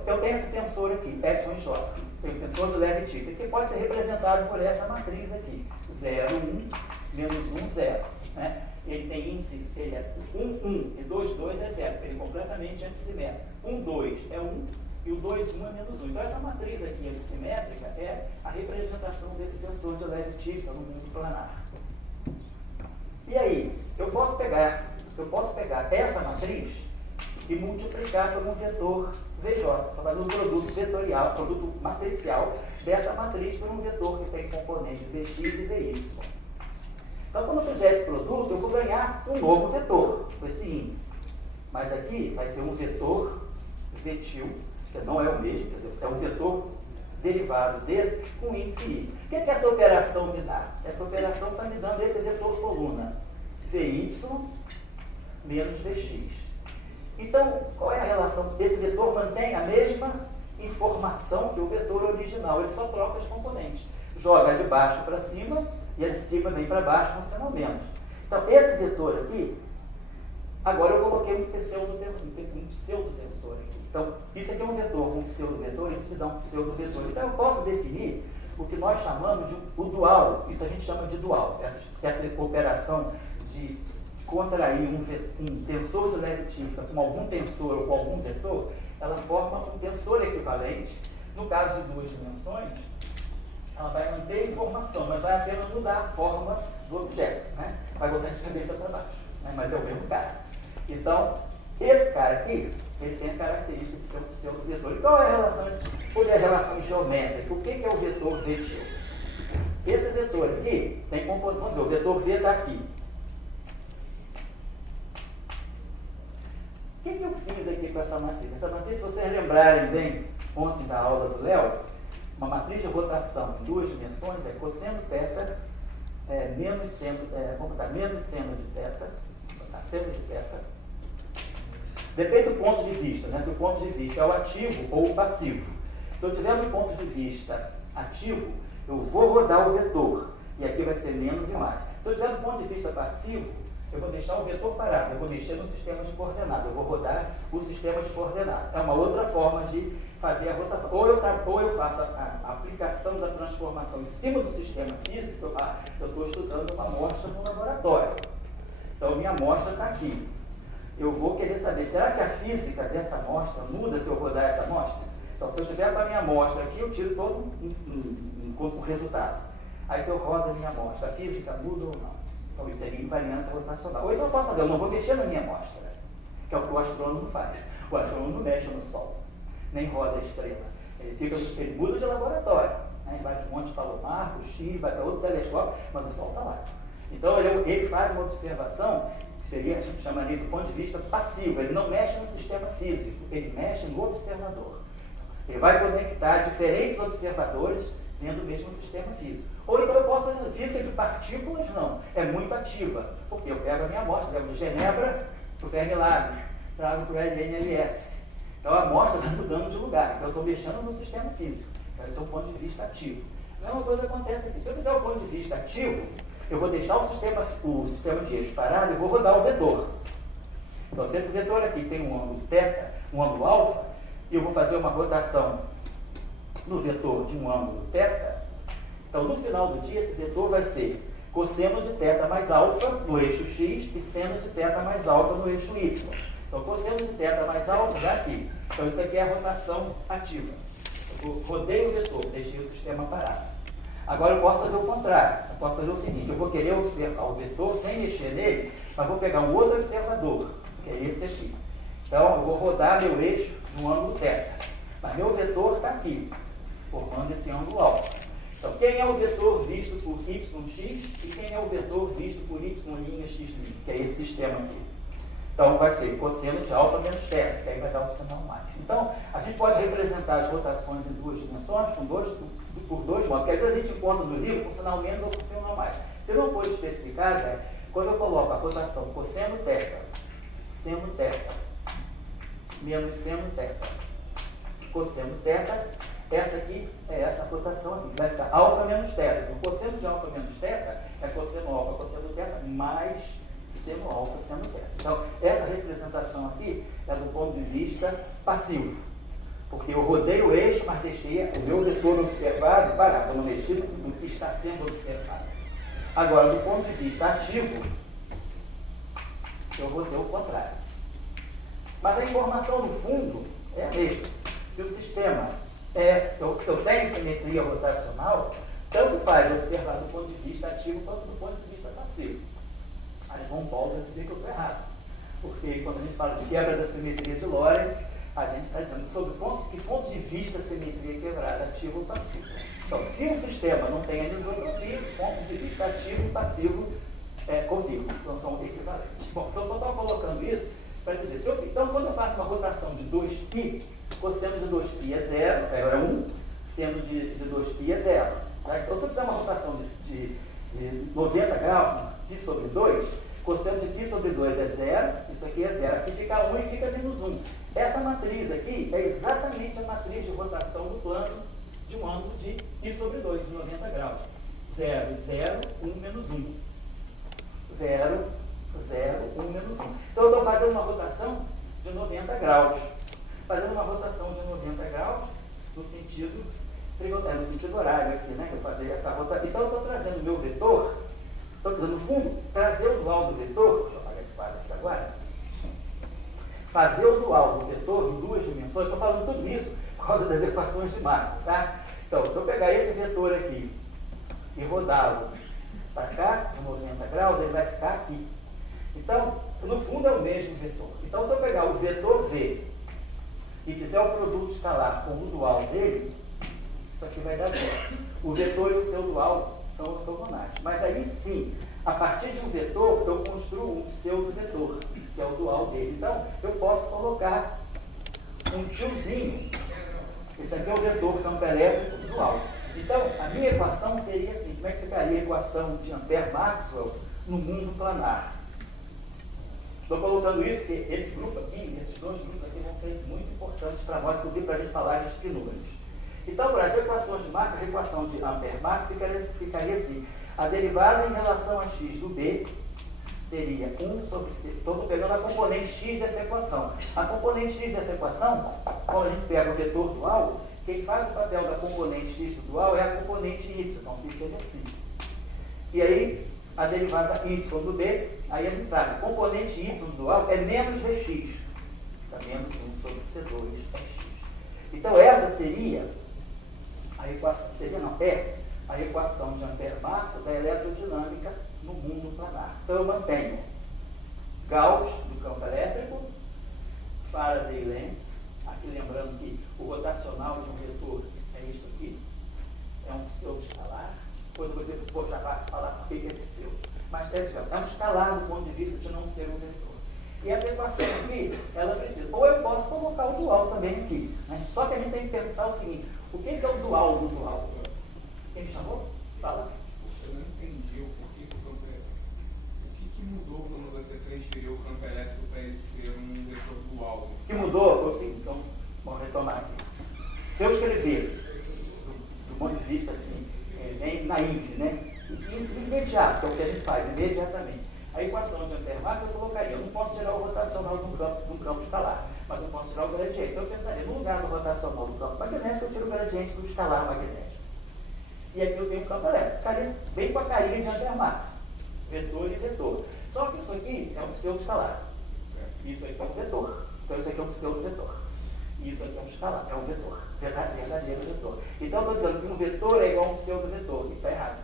Eu tenho esse tensor aqui, epsilon e j. Tem o tensor de Levi-Tita, que pode ser representado por essa matriz aqui. 0, 1, menos 1, 0. Né? Ele tem índices, ele é 1, 1 e 2, 2 é 0. Ele é completamente antissimétrico. 1, 2 é 1 e o 2, 1 é menos 1. Então essa matriz aqui antissimétrica é a representação desse tensor de Levi-Tita no mundo planar. E aí, eu posso pegar essa matriz e multiplicar por um vetor VJ, para fazer um produto vetorial, produto matricial dessa matriz por um vetor que tem componente Vx e Vy. Então, quando eu fizer esse produto, eu vou ganhar um novo vetor com esse índice. Mas aqui vai ter um vetor vetil, que não é o mesmo, quer dizer, é um vetor derivado desse com índice I. O que é que essa operação me dá? Essa operação está me dando esse vetor coluna. Vy menos Vx. Então, qual é a relação? Esse vetor mantém a mesma informação que o vetor original, ele só troca os componentes. Joga de baixo para cima e a de cima vem para baixo com sinal menos. Então, esse vetor aqui, agora eu coloquei um pseudotensor aqui. Então, isso aqui é um vetor com pseudovetor, isso me dá um pseudovetor. Então, eu posso definir o que nós chamamos de o dual. Isso a gente chama de dual. Essa operação de contrair um tensor de Levi-Tifka com algum tensor ou com algum vetor, ela forma um tensor equivalente. No caso de duas dimensões, ela vai manter a informação, mas vai apenas mudar a forma do objeto, né? Vai botar de cabeça para baixo, né? Mas é o mesmo cara. Então, esse cara aqui, ele tem a característica de ser um pseudo-vetor. E qual é a relação? Por a relação geométrica, o que é o vetor VT? Esse vetor aqui tem componente, vamos ver, o vetor V está aqui. O que eu fiz aqui com essa matriz? Essa matriz, se vocês lembrarem bem, ontem da aula do Léo, uma matriz de rotação em duas dimensões é cosseno θ menos seno, menos seno de θ, seno de θ. Depende do ponto de vista, né? Se o ponto de vista é o ativo ou o passivo. Se eu tiver no ponto de vista ativo, eu vou rodar o vetor, e aqui vai ser menos e mais. Se eu tiver no ponto de vista passivo, eu vou deixar o vetor parado, eu vou mexer no sistema de coordenadas, eu vou rodar o sistema de coordenadas. É uma outra forma de fazer a rotação. Ou eu faço a aplicação da transformação em cima do sistema físico, eu estou estudando uma amostra no laboratório. Então, minha amostra está aqui. Eu vou querer saber, será que a física dessa amostra muda se eu rodar essa amostra? Então, se eu tiver para a minha amostra aqui, eu tiro todo o resultado. Aí, se eu rodo a minha amostra, a física muda ou não? Então, isso seria invariância rotacional. Ou então eu posso fazer, eu não vou mexer na minha amostra, que é o que o astrônomo faz. O astrônomo não mexe no Sol, nem roda a estrela. Ele muda de laboratório. Né? Vai de Monte Palomar, o X, vai para outro telescópio, mas o Sol está lá. Então, ele faz uma observação que seria, a gente chamaria do ponto de vista passivo. Ele não mexe no sistema físico, ele mexe no observador. Ele vai conectar diferentes observadores dentro do mesmo sistema físico. Ou então eu posso fazer física de partículas, não. É muito ativa. Porque eu pego a minha amostra, levo de Genebra para o Fermilab, trago para o LNLS. Então a amostra está mudando de lugar. Então eu estou mexendo no sistema físico. Então esse é o ponto de vista ativo. A mesma coisa acontece aqui. Se eu fizer o ponto de vista ativo, eu vou deixar o sistema de eixo parado e vou rodar o vetor. Então, se esse vetor aqui tem um ângulo θ, um ângulo alfa, e eu vou fazer uma rotação no vetor de um ângulo θ, então, no final do dia, esse vetor vai ser cosseno de θ mais alfa no eixo x e seno de θ mais alfa no eixo y. Então, cosseno de θ mais alfa já aqui. Então, isso aqui é a rotação ativa. Eu rodei o vetor, deixei o sistema parado. Agora eu posso fazer o contrário. Eu posso fazer o seguinte, eu vou querer observar o vetor sem mexer nele, mas vou pegar um outro observador, que é esse aqui. Então eu vou rodar meu eixo no ângulo θ. Mas meu vetor está aqui, formando esse ângulo alfa. Então quem é o vetor visto por yx e quem é o vetor visto por y', que é esse sistema aqui. Então vai ser cosseno de alfa menos θ, que aí vai dar o sinal mais. Então a gente pode representar as rotações em duas dimensões por dois modos, porque às vezes a gente encontra no livro com sinal menos ou com sinal mais. Se não for especificado, quando eu coloco a rotação cosseno θ, seno θ, menos seno θ, cosseno θ, essa aqui é essa rotação aqui, vai ficar alfa menos θ. Então, cosseno de alfa menos θ é cosseno alfa, cosseno θ, mais seno alfa, seno θ. Então, essa representação aqui é do ponto de vista passivo. Porque eu rodei o eixo, mas deixei o meu vetor observado parado. Eu não mexi no que está sendo observado. Agora, do ponto de vista ativo, eu vou ter o contrário. Mas a informação, no fundo, é a mesma. Se o sistema se eu tenho simetria rotacional, tanto faz observar do ponto de vista ativo quanto do ponto de vista passivo. Aí João Paulo vai dizer que eu estou errado. Porque quando a gente fala de quebra da simetria de Lorentz, a gente está dizendo sobre que ponto de vista a simetria é quebrada, ativo ou passivo. Então, se um sistema não tem anisotropia, os pontos de vista ativo e passivo confirmam, então são equivalentes. Bom, então só estou colocando isso para dizer, então quando eu faço uma rotação de 2π, cosseno de 2π é 0, é 1, seno de 2π é 0. Tá? Então, se eu fizer uma rotação de 90 graus, π sobre 2, Cosseno de π sobre 2 é 0, isso aqui é 0. Aqui fica 1 e fica menos 1. Essa matriz aqui é exatamente a matriz de rotação do plano de um ângulo de π sobre 2, de 90 graus. 0, 0, 1, menos 1. 0, 0, 1, menos 1. Então, eu estou fazendo uma rotação de 90 graus. Fazendo uma rotação de 90 graus no sentido horário aqui, né? Que eu fazer essa rotação. Então, eu estou trazendo o meu vetor, estou dizendo, no fundo, trazer o dual do vetor, deixa eu apagar esse quadro aqui agora, fazer o dual do vetor em duas dimensões. Estou falando tudo isso por causa das equações de Maxwell, tá? Então, se eu pegar esse vetor aqui e rodá-lo para cá, de 90 graus, ele vai ficar aqui. Então, no fundo é o mesmo vetor. Então, se eu pegar o vetor V e fizer o produto escalar com o dual dele, isso aqui vai dar certo. O vetor e o seu dual são ortogonais. Mas aí sim, a partir de um vetor, eu construo um pseudo-vetor, que é o dual dele. Então, eu posso colocar um tiozinho. Esse aqui é o vetor campo elétrico dual. Então, a minha equação seria assim. Como é que ficaria a equação de Ampère-Maxwell no mundo planar? Estou colocando isso porque esse grupo aqui, esses dois grupos aqui vão ser muito importantes para nós, inclusive para a gente falar de espinúmeros. Então, para as equações de Maxwell, a equação de Ampère-Maxwell ficaria assim. A derivada em relação a x do B seria 1 sobre c. Estou pegando a componente x dessa equação. A componente x dessa equação, quando a gente pega o vetor dual, quem faz o papel da componente x do dual é a componente y, então fica assim. E aí, a derivada y do b, aí a gente sabe, a componente y do dual é menos vx. Fica menos 1 sobre c2 é x. Então, essa seria a equação, a equação de Ampère-Maxwell da eletrodinâmica no mundo planar. Então, eu mantenho Gauss do campo elétrico, Faraday-Lenz, aqui lembrando que o rotacional de um vetor é isso aqui, é um pseudo-escalar. Depois eu vou dizer que vou falar por que é pseudo. Mas é um escalar do ponto de vista de não ser um vetor. E essa equação aqui, ela precisa. Ou eu posso colocar o dual também aqui. Né? Só que a gente tem que perguntar o seguinte: o que é o dual do dual? Quem me chamou? Fala. Eu não entendi o porquê que o campo elétrico. O que mudou quando você transferiu o campo elétrico para ele ser um vetor dual? O que mudou foi o seguinte, então, vamos retomar aqui. Se eu escrevesse, do ponto de vista assim, bem naíve, né? Imediato, é o que a gente faz, imediatamente. A equação de Ampère-Maxwell eu colocaria, eu não posso tirar o rotacional de um campo escalar, mas eu posso tirar o gradiente. Então eu pensaria, no lugar do rotacional do campo magnético, eu tiro o gradiente do escalar magnético. E aqui eu tenho um campo elétrico. Ficaria bem com a carinha de Ampère-Maxwell. Vetor e vetor. Só que isso aqui é um pseudo-escalar. Isso aqui é um vetor. Então isso aqui é um pseudo-vetor. E isso aqui é um escalar, é um vetor. Verdadeiro vetor. Então eu estou dizendo que um vetor é igual a um pseudo-vetor. Isso está errado.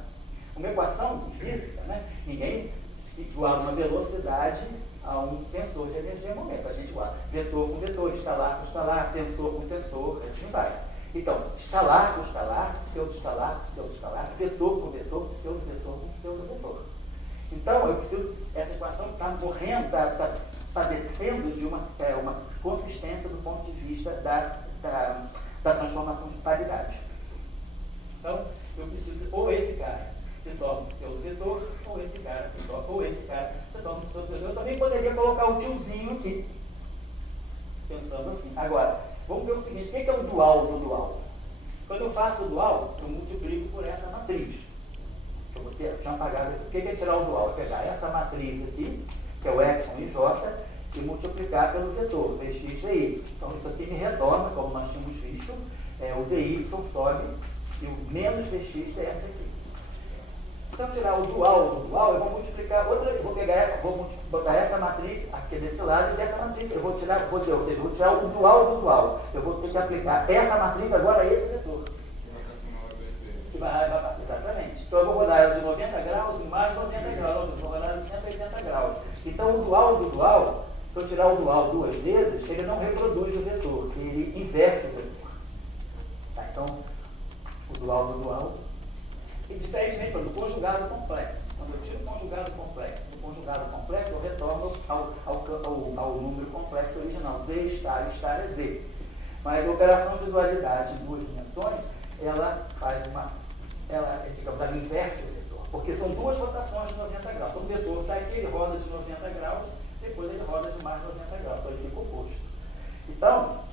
Uma equação física, né? Ninguém iguala uma velocidade a um tensor de energia em momento. A gente iguala vetor com vetor, escalar com escalar, tensor com tensor, assim vai. Então, escalar com escalar, pseudo-escalar, pseudo-escalar, vetor com vetor, pseudo-vetor com pseudo-vetor. Então, eu preciso, essa equação está morrendo, está descendo de uma consistência do ponto de vista da transformação de paridade. Então, eu preciso, ou esse cara se torna um pseudo-vetor, ou esse cara se torna um pseudo-vetor. Eu também poderia colocar o tiozinho aqui, pensando assim. Agora, vamos ver o seguinte, o que é o dual do dual? Quando eu faço o dual, eu multiplico por essa matriz. Eu tinha apagado aqui. O que é tirar o dual? É pegar essa matriz aqui, que é o x e j, e multiplicar pelo vetor, vx, vy. Então isso aqui me retorna, como nós tínhamos visto, o vy sobe, e o menos vx é essa aqui. Se eu tirar o dual do dual, eu vou multiplicar outra, eu vou pegar essa, vou botar essa matriz aqui desse lado e dessa matriz. Eu vou tirar, ou seja, eu vou tirar o dual do dual. Eu vou ter que aplicar essa matriz agora a esse vetor. Exatamente. Então eu vou rodar ela de 90 graus em mais 90 graus. Eu vou rodar ela de 180 graus. Então o dual do dual, se eu tirar o dual duas vezes, ele não reproduz o vetor, ele inverte o vetor. Tá, então, o dual do dual. E diferentemente do conjugado complexo. Quando eu tiro o conjugado complexo do conjugado complexo, eu retorno ao número complexo original. Z estar é Z. Mas a operação de dualidade em duas dimensões, ela faz uma digamos, ela inverte o vetor, porque são duas rotações de 90 graus. Então o vetor está aqui, ele roda de 90 graus, depois ele roda de mais 90 graus, então ele fica oposto. Então,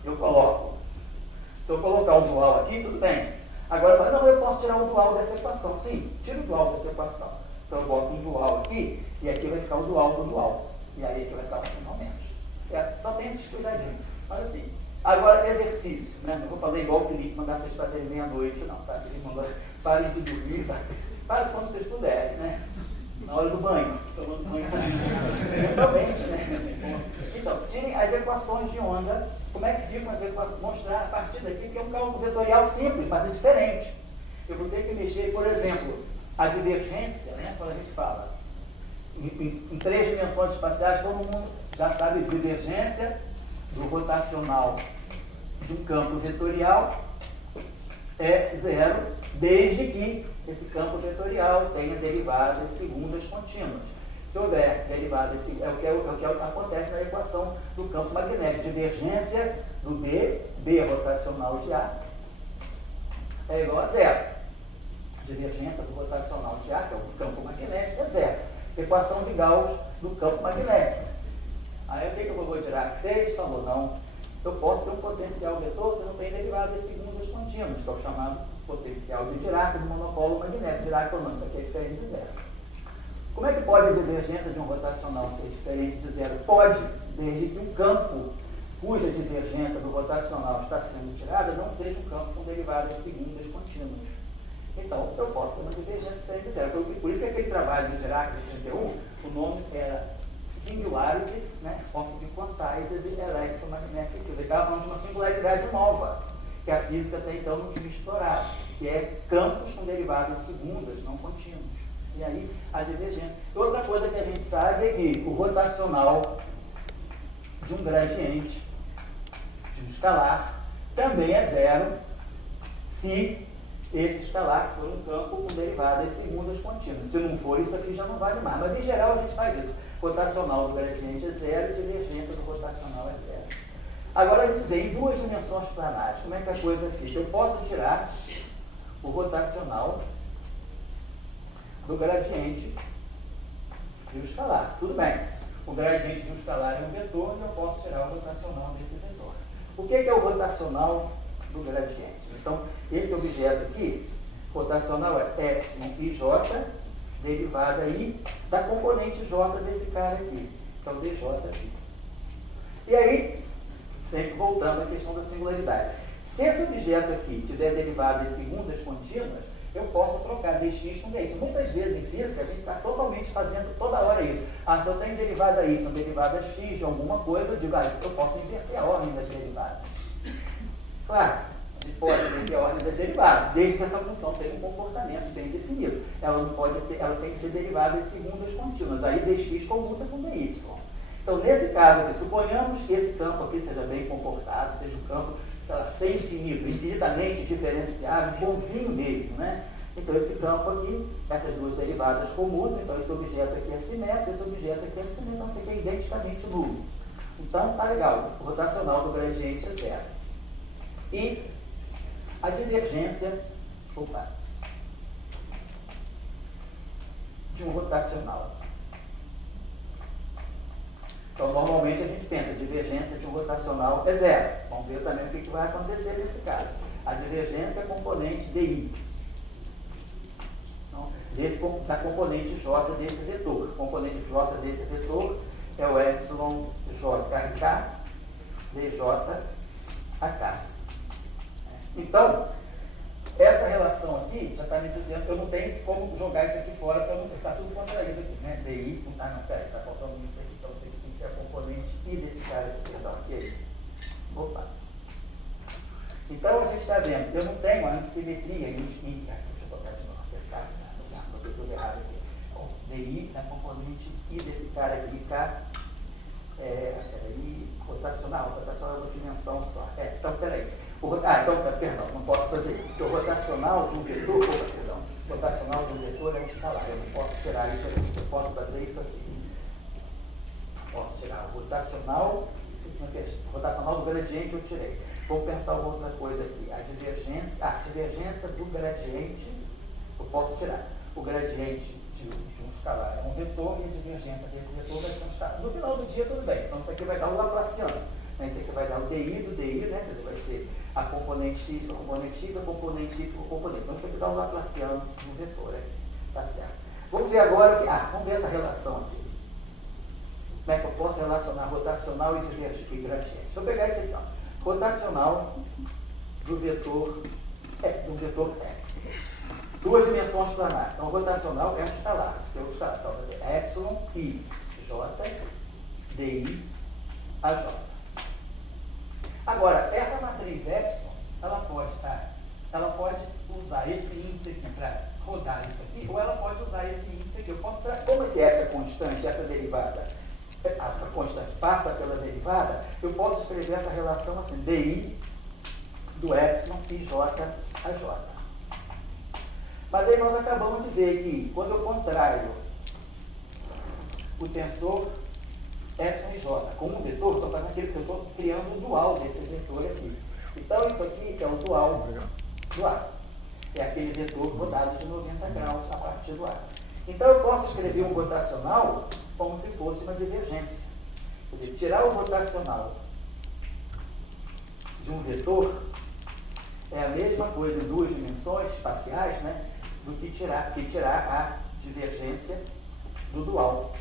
se eu colocar o dual aqui, tudo bem. Agora, não, eu posso tirar o dual dessa equação. Sim, tira o dual dessa equação. Então eu boto um dual aqui, e aqui vai ficar o dual do dual. E aí aqui vai ficar o sinal menos. Certo? Só tem esses cuidadinhos. Mas assim, agora exercício, né? Não vou falar igual o Felipe mandar vocês fazerem meia-noite, não, tá? Ele mandou, parem de dormir, tá? Faz quando vocês puderem, né? Na hora do banho, tomando banho mentalmente, né? Então, tirem as equações de onda. Como é que ficam as equações? Mostrar a partir daqui que é um cálculo vetorial simples, mas é diferente. Eu vou ter que mexer, por exemplo, a divergência, né? Quando a gente fala em 3 dimensões espaciais, todo mundo já sabe divergência do rotacional de um campo vetorial é zero, desde que esse campo vetorial tenha derivadas segundas contínuas. Se houver derivadas, é o que acontece na equação do campo magnético. Divergência do B rotacional de A, é igual a zero. Divergência do rotacional de A, que é o campo magnético, é zero. Equação de Gauss do campo magnético. Aí o que o Vovô Dirac fez? Falou, não, eu posso ter um potencial vetor que não tem derivadas segundas contínuas, que é o chamado potencial de Dirac do monopolo magnético. Dirac falou, não, isso aqui é diferente de zero. Como é que pode a divergência de um rotacional ser diferente de zero? Pode, desde que um campo cuja divergência do rotacional está sendo tirada não seja um campo com derivadas segundas contínuas. Então, eu posso ter uma divergência diferente de zero. Por isso que aquele trabalho de Dirac de 31, o nome era Singularities, né, of the Quantized Electromagnetic Field. Ele estava falando de uma singularidade nova, que a física até então não tinha explorado, que é campos com derivadas segundas, não contínuas. E aí, a divergência. Outra coisa que a gente sabe é que o rotacional de um gradiente, de um escalar, também é zero se esse escalar for um campo com derivadas segundas contínuas. Se não for, isso aqui já não vale mais. Mas, em geral, a gente faz isso. Rotacional do gradiente é zero e divergência do rotacional é zero. Agora, a gente vê em 2 dimensões planares. Como é que a coisa fica? Eu posso tirar o rotacional do gradiente de um escalar. Tudo bem. O gradiente de um escalar é um vetor e eu posso tirar o rotacional desse vetor. O que é o rotacional do gradiente? Então, esse objeto aqui, rotacional é epsilon e j, derivada aí da componente j desse cara aqui, que é o dj aqui. E aí, sempre voltando à questão da singularidade. Se esse objeto aqui tiver derivadas segundas contínuas, eu posso trocar dx com dx. Muitas vezes em física a gente está totalmente fazendo toda hora isso. Se eu tenho derivada y, derivada x de alguma coisa, eu digo, eu posso inverter a ordem das derivadas. Claro, a gente pode inverter a ordem das derivadas, desde que essa função tenha um comportamento bem definido. Ela tem que ter derivadas segundas contínuas. Aí dx comuta com dy. Então, nesse caso aqui, suponhamos que esse campo aqui seja bem comportado, seja um campo, sei lá, sem infinito, infinitamente diferenciável, bonzinho mesmo, né? Então, esse campo aqui, essas duas derivadas comutam, então esse objeto aqui é simétrico, esse objeto aqui é simétrico, então isso aqui é identicamente nulo. Então, tá legal, o rotacional do gradiente é zero. E a divergência, de um rotacional. Então, normalmente a gente pensa, a divergência de um rotacional é zero. Vamos ver também o que vai acontecer nesse caso. A divergência é componente DI. Então, da componente J desse vetor. A componente J desse vetor é o epsilon JK dJ AK. Então, essa relação aqui já está me dizendo que eu não tenho como jogar isso aqui fora, para não está tudo contra isso aqui, né? DI, não, peraí, está faltando isso aqui, então isso aqui tem que ser a componente I desse cara aqui, perdão, aqui. Opa. Então, a gente está vendo, eu não tenho a antissimetria em deixa eu botar de novo, botei tudo errado aqui. DI é a componente I desse cara aqui, K, rotacional é uma dimensão só. Então, peraí. Perdão, não posso fazer isso, porque o rotacional de um vetor, rotacional de um vetor é um escalar, eu não posso tirar isso aqui, eu posso fazer isso aqui. Posso tirar o rotacional do gradiente eu tirei. Vamos pensar uma outra coisa aqui. A divergência do gradiente, eu posso tirar. O gradiente de um escalar é um vetor e a divergência desse vetor vai ser um escalar. No final do dia, tudo bem. Então, isso aqui vai dar o Laplaciano. Né? Isso aqui vai dar o DI do DI, né? Quer dizer, vai ser a componente X, a componente Y, a componente. Então, isso aqui dá o Laplaciano do vetor aqui. Tá certo. Vamos ver agora, vamos ver essa relação aqui. Como é que eu posso relacionar rotacional e gradiente? Deixa eu pegar esse aqui, ó. Rotacional do vetor F. Duas dimensões planar. Então, rotacional é um escalar. Seu escalar. Então, vai ter epsilon i j di a j. Agora, essa matriz epsilon, ela pode usar esse índice aqui para rodar isso aqui, ou ela pode usar esse índice aqui. Eu posso, como esse f é constante, essa derivada, essa constante passa pela derivada, eu posso escrever essa relação assim, di do epsilon i j a j. Mas aí nós acabamos de ver que quando eu contraio o tensor epsilon e j com um vetor, estou fazendo aquilo que eu estou criando o dual desse vetor aqui. Então isso aqui é o dual do A. É aquele vetor rodado de 90 graus a partir do A. Então eu posso escrever um rotacional como se fosse uma divergência. Quer dizer, tirar o rotacional de um vetor é a mesma coisa em duas dimensões espaciais, né, do que tirar a divergência do dual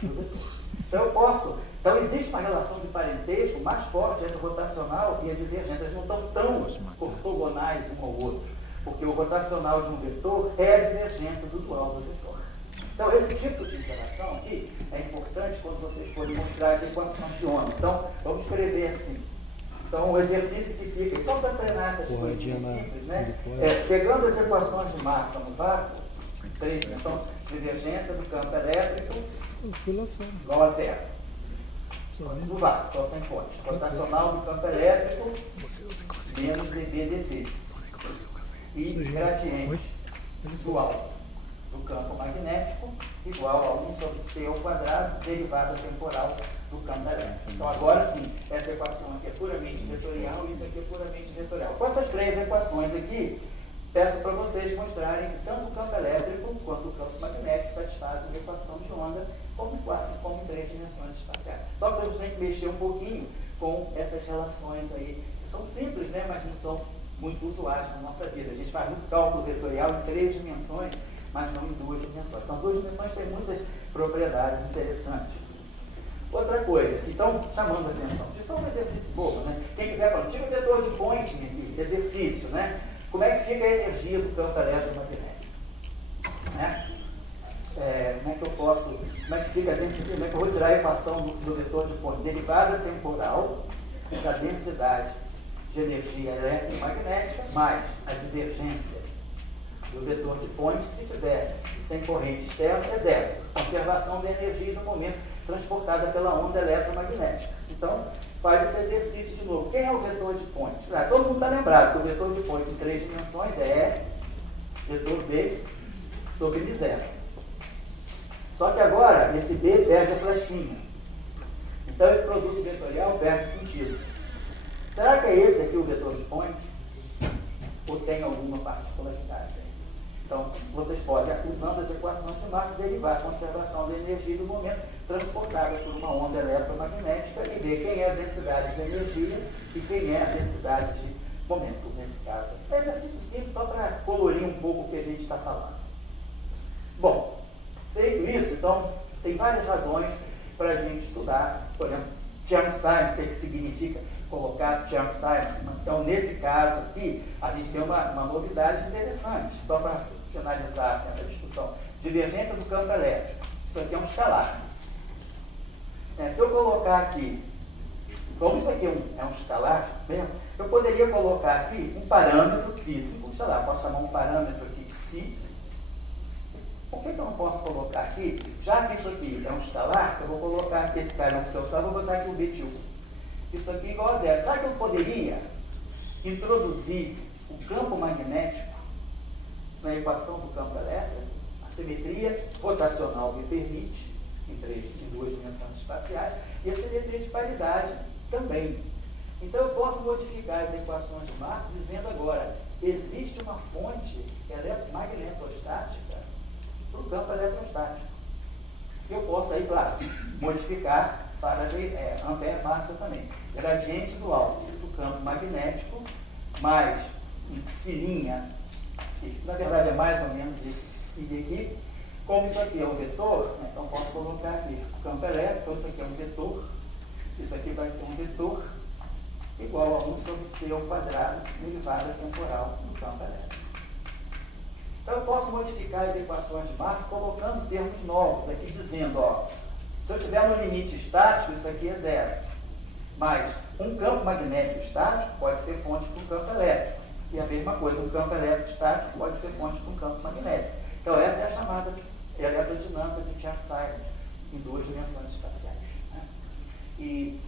do vetor. Então existe uma relação de parentesco mais forte entre o rotacional e a divergência. Eles não estão tão ortogonais um ao outro, porque o rotacional de um vetor é a divergência do dual do vetor. Então, esse tipo de interação aqui é importante quando vocês forem mostrar as equações de onda. Então, vamos escrever assim. Então, o exercício que fica, só para treinar essas coisas simples, né? Pegando as equações de massa no vácuo, então, divergência do campo elétrico igual a zero. No vácuo, então sem fonte. Rotacional do campo elétrico menos dB dt. E gradiente dual do campo magnético igual a 1 sobre c ao quadrado, derivada temporal do campo elétrico. Então agora sim, essa equação aqui é puramente vetorial e isso aqui é puramente vetorial. Com essas três equações aqui, peço para vocês mostrarem que tanto o campo elétrico quanto o campo magnético satisfazem uma equação de onda como em três dimensões espaciais. Só que vocês têm que mexer um pouquinho com essas relações aí, que são simples, né, mas não são muito usuais na nossa vida. A gente faz muito cálculo vetorial em três dimensões, mas não em duas dimensões. Então, duas dimensões têm muitas propriedades interessantes. Outra coisa, então, chamando a atenção, isso é um exercício bobo, né? Quem quiser, tira o vetor de Poynting aqui, exercício, né? Como é que fica a energia do campo eletromagnético? Né? Como é que fica a densidade? Como é que eu vou tirar a equação do vetor de Poynting? Derivada temporal da densidade de energia eletromagnética mais a divergência do vetor de Poynting, se tiver sem corrente externa, é zero. Conservação da energia do momento transportada pela onda eletromagnética. Então, faz esse exercício de novo. Quem é o vetor de Poynting? Todo mundo está lembrado que o vetor de Poynting em três dimensões é vetor B sobre L zero. Só que agora, esse B perde a flechinha. Então, esse produto vetorial perde sentido. Será que é esse aqui o vetor de Poynting? Ou tem alguma particularidade aí? Então, vocês podem, usando as equações de massa, derivar a conservação da energia do momento transportada por uma onda eletromagnética e ver quem é a densidade de energia e quem é a densidade de momento, nesse caso. É um exercício simples, só para colorir um pouco o que a gente está falando. Bom, feito isso, então, tem várias razões para a gente estudar, por exemplo, Chern-Simons, o que significa colocar Chern-Simons. Então, nesse caso aqui, a gente tem uma novidade interessante, só para finalizar assim, essa discussão. Divergência do campo elétrico. Isso aqui é um escalar. Se eu colocar aqui, como isso aqui é um escalar mesmo, eu poderia colocar aqui um parâmetro físico, sei lá, posso chamar um parâmetro aqui psi. Por que eu não posso colocar aqui, já que isso aqui é um escalar, eu vou colocar aqui, esse cara é um seu escalar, vou botar aqui o B2. Isso aqui é igual a zero. Será que eu poderia introduzir o campo magnético na equação do campo elétrico? A simetria rotacional me permite, em duas dimensões espaciais, e a simetria de paridade também. Então eu posso modificar as equações de Marx dizendo agora, existe uma fonte magnetrostática para o campo eletrostático. Eu posso aí, claro, modificar para Ampère-Marx também. Gradiente do alto do campo magnético mais um psilinha, que na verdade é mais ou menos esse psi aqui. Como isso aqui é um vetor, né, então posso colocar aqui o campo elétrico, então isso aqui é um vetor, isso aqui vai ser um vetor igual a 1 sobre c ao quadrado derivada temporal do campo elétrico. Então eu posso modificar as equações de Marx colocando termos novos aqui, dizendo, ó, se eu tiver no limite estático, isso aqui é zero. Mas um campo magnético estático pode ser fonte para um campo elétrico. E a mesma coisa, um campo elétrico estático pode ser fonte para um campo magnético. Então essa é a chamada eletrodinâmica de Chern-Simons em duas dimensões espaciais. Né? E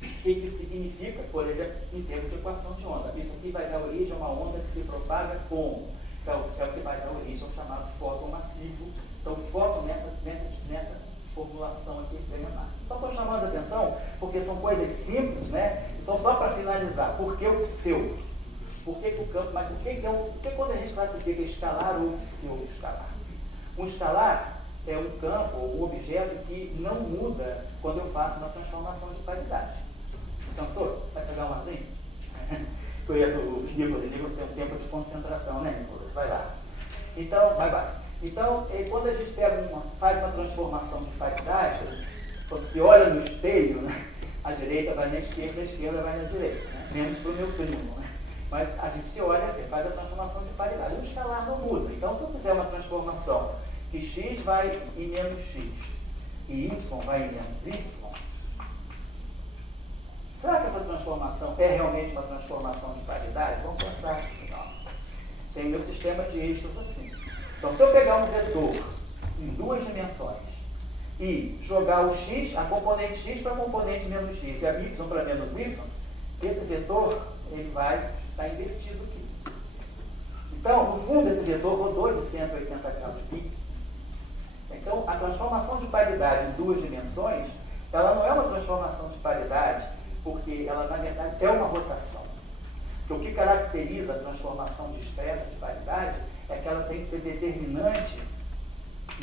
o que isso significa, por exemplo, em termos de equação de onda? Isso aqui vai dar origem a uma onda que se propaga como? Que é o que vai dar origem ao chamado fóton massivo. Então, o fóton nessa formulação aqui ganha massa. Só estou chamando a atenção porque são coisas simples, né? E são só para finalizar. Por que o pseudo? Por que o campo? Mas por que quando a gente classifica escalar ou pseudo-escalar? Um escalar é um campo ou um objeto que não muda quando eu faço uma transformação de paridade. Cansou? Vai pegar um arzinho? Conheço o Nicolas tem um tempo de concentração, né, Nicolas? Vai lá. Então, vai. Então, quando a gente faz uma transformação de paridade, quando se olha no espelho, né, a direita vai na esquerda, a esquerda vai na direita, né? Menos para o meu primo. Né? Mas a gente se olha, faz a transformação de paridade. O escalar não muda. Então, se eu fizer uma transformação que x vai em menos x e y vai em menos y, será que essa transformação é realmente uma transformação de paridade? Vamos pensar assim, ó. Tem o meu sistema de eixos assim. Então, se eu pegar um vetor em duas dimensões e jogar o x, a componente x para a componente menos x e a y para menos y, esse vetor ele vai estar invertido aqui. Então, no fundo, esse vetor rodou de 180 graus de pico. Então, a transformação de paridade em duas dimensões, ela não é uma transformação de paridade, porque ela, na verdade, é uma rotação. Porque o que caracteriza a transformação discreta de paridade é que ela tem que ter determinante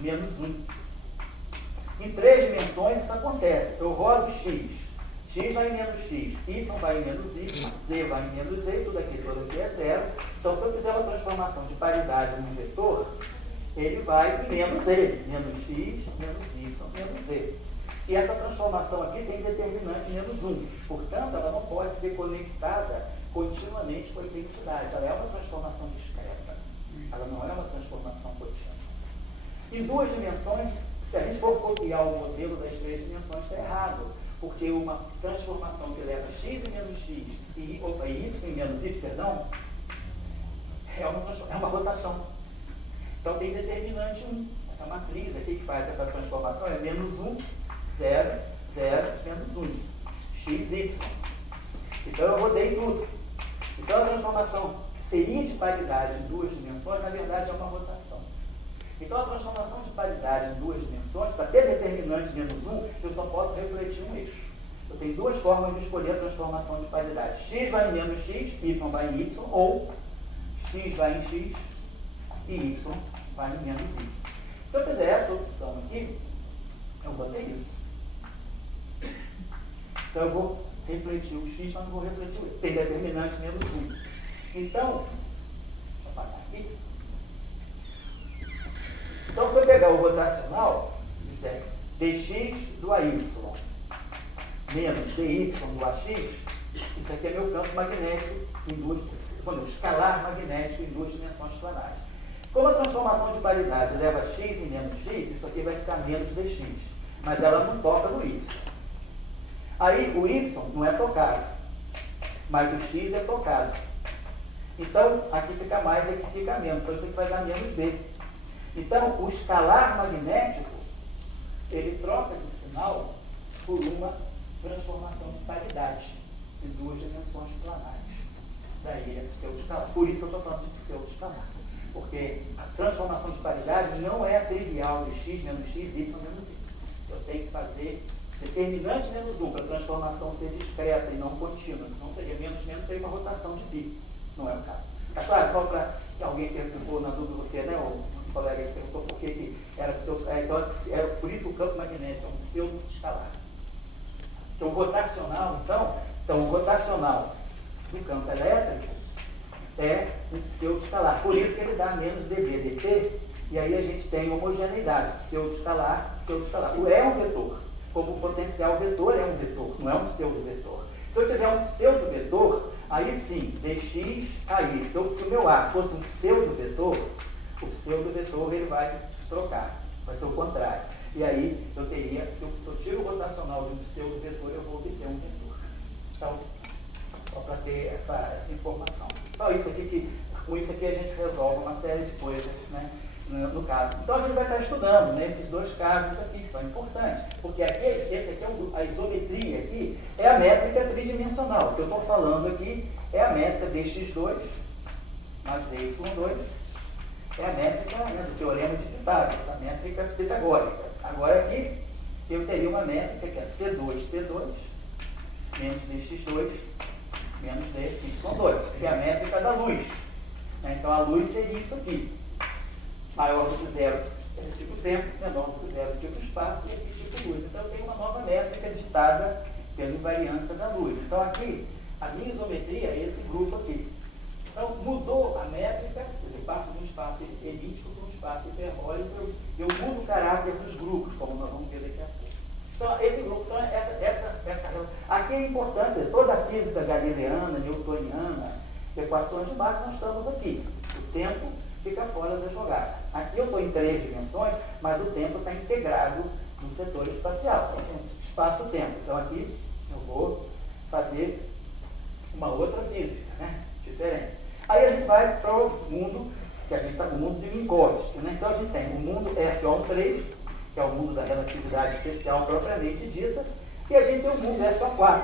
menos 1. Em três dimensões isso acontece. Eu rodo x, x vai em menos x, y vai em menos y, z vai em menos z, tudo aqui é zero. Então, se eu fizer uma transformação de paridade num vetor, ele vai em menos z, menos x, menos y, menos z. E essa transformação aqui tem determinante menos 1. Portanto, ela não pode ser conectada continuamente com a identidade. Ela é uma transformação discreta. Ela não é uma transformação contínua. Em duas dimensões, se a gente for copiar o modelo das três dimensões, está errado. Porque uma transformação que leva x em menos x e y em menos y, perdão, é uma rotação. Então tem determinante 1. Essa matriz aqui que faz essa transformação é menos 1, 0, 0, menos 1. X, y. Então eu rodei tudo. Então a transformação que seria de paridade em duas dimensões, na verdade é uma rotação. Então a transformação de paridade em duas dimensões, para ter determinante menos 1, eu só posso refletir um eixo. Eu tenho duas formas de escolher a transformação de paridade. X vai em menos x, y vai em y, ou x vai em x e y vai em menos y. Se eu fizer essa opção aqui, eu botei isso. Então eu vou refletir o x, mas não vou refletir o y. Tem determinante menos 1. Então, deixa eu apagar aqui. Então, se eu pegar o rotacional, disser dx do AY menos dy do AX, isso aqui é meu campo magnético em duas, escalar magnético em duas dimensões planares. Como a transformação de paridade leva x em menos x, isso aqui vai ficar menos dx, mas ela não toca no y. Aí o y não é tocado, mas o x é tocado. Então, aqui fica mais, aqui fica menos, então isso aqui vai dar menos b. Então, o escalar magnético, ele troca de sinal por uma transformação de paridade em duas dimensões planares. Daí ele é pseudo-escalar. Por isso eu estou falando de pseudo-escalar. Porque a transformação de paridade não é trivial de x menos x, y menos y. Eu tenho que fazer determinante menos 1, para a transformação ser discreta e não contínua, senão seria menos seria uma rotação de π, não é o caso. Tá claro? Só para alguém que ficou na dúvida, você, né, ou uns colegas perguntou por que era então é por isso que o campo magnético é um pseudo-escalar. Então o rotacional do campo elétrico é um pseudo-escalar, por isso que ele dá menos dB dt, e aí a gente tem homogeneidade, pseudo-escalar. O é um vetor, como o potencial vetor é um vetor, não é um pseudo-vetor. Se eu tiver um pseudo-vetor, aí sim, dx, aí, se o meu A fosse um pseudo-vetor, o pseudo-vetor ele vai trocar, vai ser o contrário. E aí eu teria, se eu tiro o rotacional de um pseudo-vetor, eu vou obter um vetor. Então, só para ter essa informação. Então, com isso aqui a gente resolve uma série de coisas, né, no caso. Então a gente vai estar estudando, né, esses dois casos aqui, que são importantes, porque esse aqui a isometria aqui é a métrica tridimensional. O que eu estou falando aqui é a métrica dx2 mais dy2, é a métrica, né, do teorema de Pitágoras, a métrica pitagórica. Agora aqui eu teria uma métrica que é C2T2 menos dx2 menos dy2, que é a métrica da luz. Então a luz seria isso aqui. Maior do que zero é tipo tempo, menor do que zero tipo espaço, e aqui tipo luz. Então eu tenho uma nova métrica ditada pela invariância da luz. Então aqui, a minha isometria é esse grupo aqui. Então mudou a métrica, eu passo de um espaço elíptico para um espaço hiperbólico, eu mudo o caráter dos grupos, como nós vamos ver daqui a pouco. Então esse grupo, então, aqui é a importância de toda a física galileana, newtoniana, equações de Mach, nós estamos aqui. O tempo fica fora da jogada. Aqui eu estou em 3 dimensões, mas o tempo está integrado no setor espacial. Então, espaço-tempo. Então aqui eu vou fazer uma outra física, né, diferente. Aí a gente vai para o mundo, que a gente está no mundo de Minkowski, né? Então a gente tem o mundo SO13, que é o mundo da relatividade especial propriamente dita, e a gente tem o mundo SO4,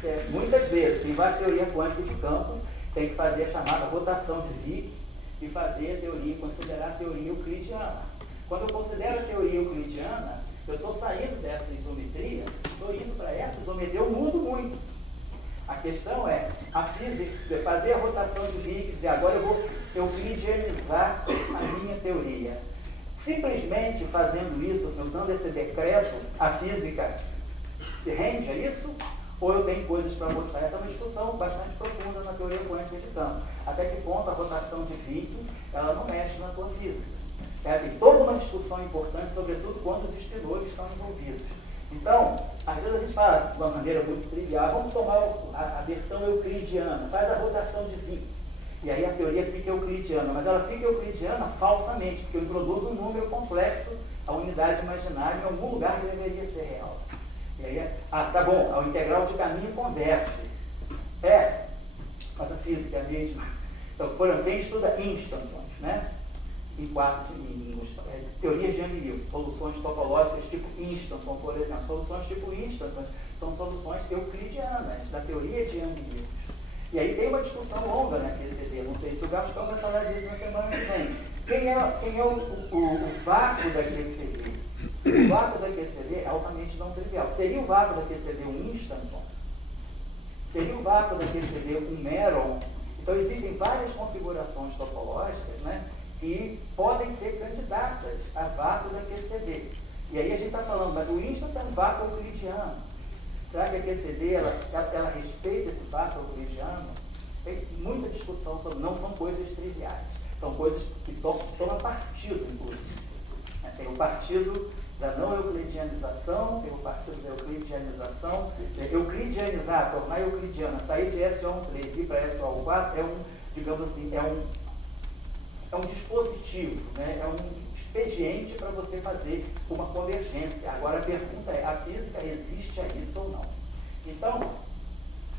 que é, muitas vezes, quem faz teoria quântica de campos tem que fazer a chamada rotação de Wick e fazer a teoria, considerar a teoria euclidiana. Quando eu considero a teoria euclidiana, eu estou saindo dessa isometria, estou indo para essa isometria, eu mudo muito. A questão é a física, fazer a rotação de Wick e dizer, agora eu vou euclidianizar a minha teoria. Simplesmente fazendo isso, dando esse decreto, a física se rende a isso? Ou eu tenho coisas para mostrar? Essa é uma discussão bastante profunda na teoria quântica de campos. Até que ponto a rotação de Wick, ela não mexe na tua física. Tem toda uma discussão importante, sobretudo quando os espinores estão envolvidos. Então, às vezes a gente fala de uma maneira muito trivial, vamos tomar a versão euclidiana, faz a rotação de Wick. E aí a teoria fica euclidiana, mas ela fica euclidiana falsamente, porque eu introduzo um número complexo, a unidade imaginária, em algum lugar que deveria ser real. E aí, tá bom, o integral de caminho converte. Mas a física é a mesma. Então, por exemplo, quem estuda instantons, né? Em teorias de Young-Wilson, soluções topológicas tipo instanton, por exemplo. Soluções tipo instanton são soluções euclidianas, da teoria de Young-Wilson. E aí tem uma discussão longa na QCD, não sei se o Gastão vai falar disso na semana que vem. Quem é o vácuo da QCD? O vácuo da QCD é altamente não trivial. Seria o vácuo da QCD um instanton? Seria o vácuo da QCD um meron? Então existem várias configurações topológicas, né, que podem ser candidatas a vácuo da QCD. E aí a gente está falando, mas o instanton é um vácuo euclidiano. Será que a QCD ela respeita esse vácuo euclidiano? Tem muita discussão sobre, não são coisas triviais. São coisas que tomam partido, inclusive. Tem o partido da não euclidianização, tem o partido da euclidianização. Euclidianizar, tornar euclidiana, sair de SO13 e ir para SO4 é um, digamos assim, é um dispositivo, né? É um expediente para você fazer uma convergência. Agora a pergunta é, a física resiste a isso ou não? Então,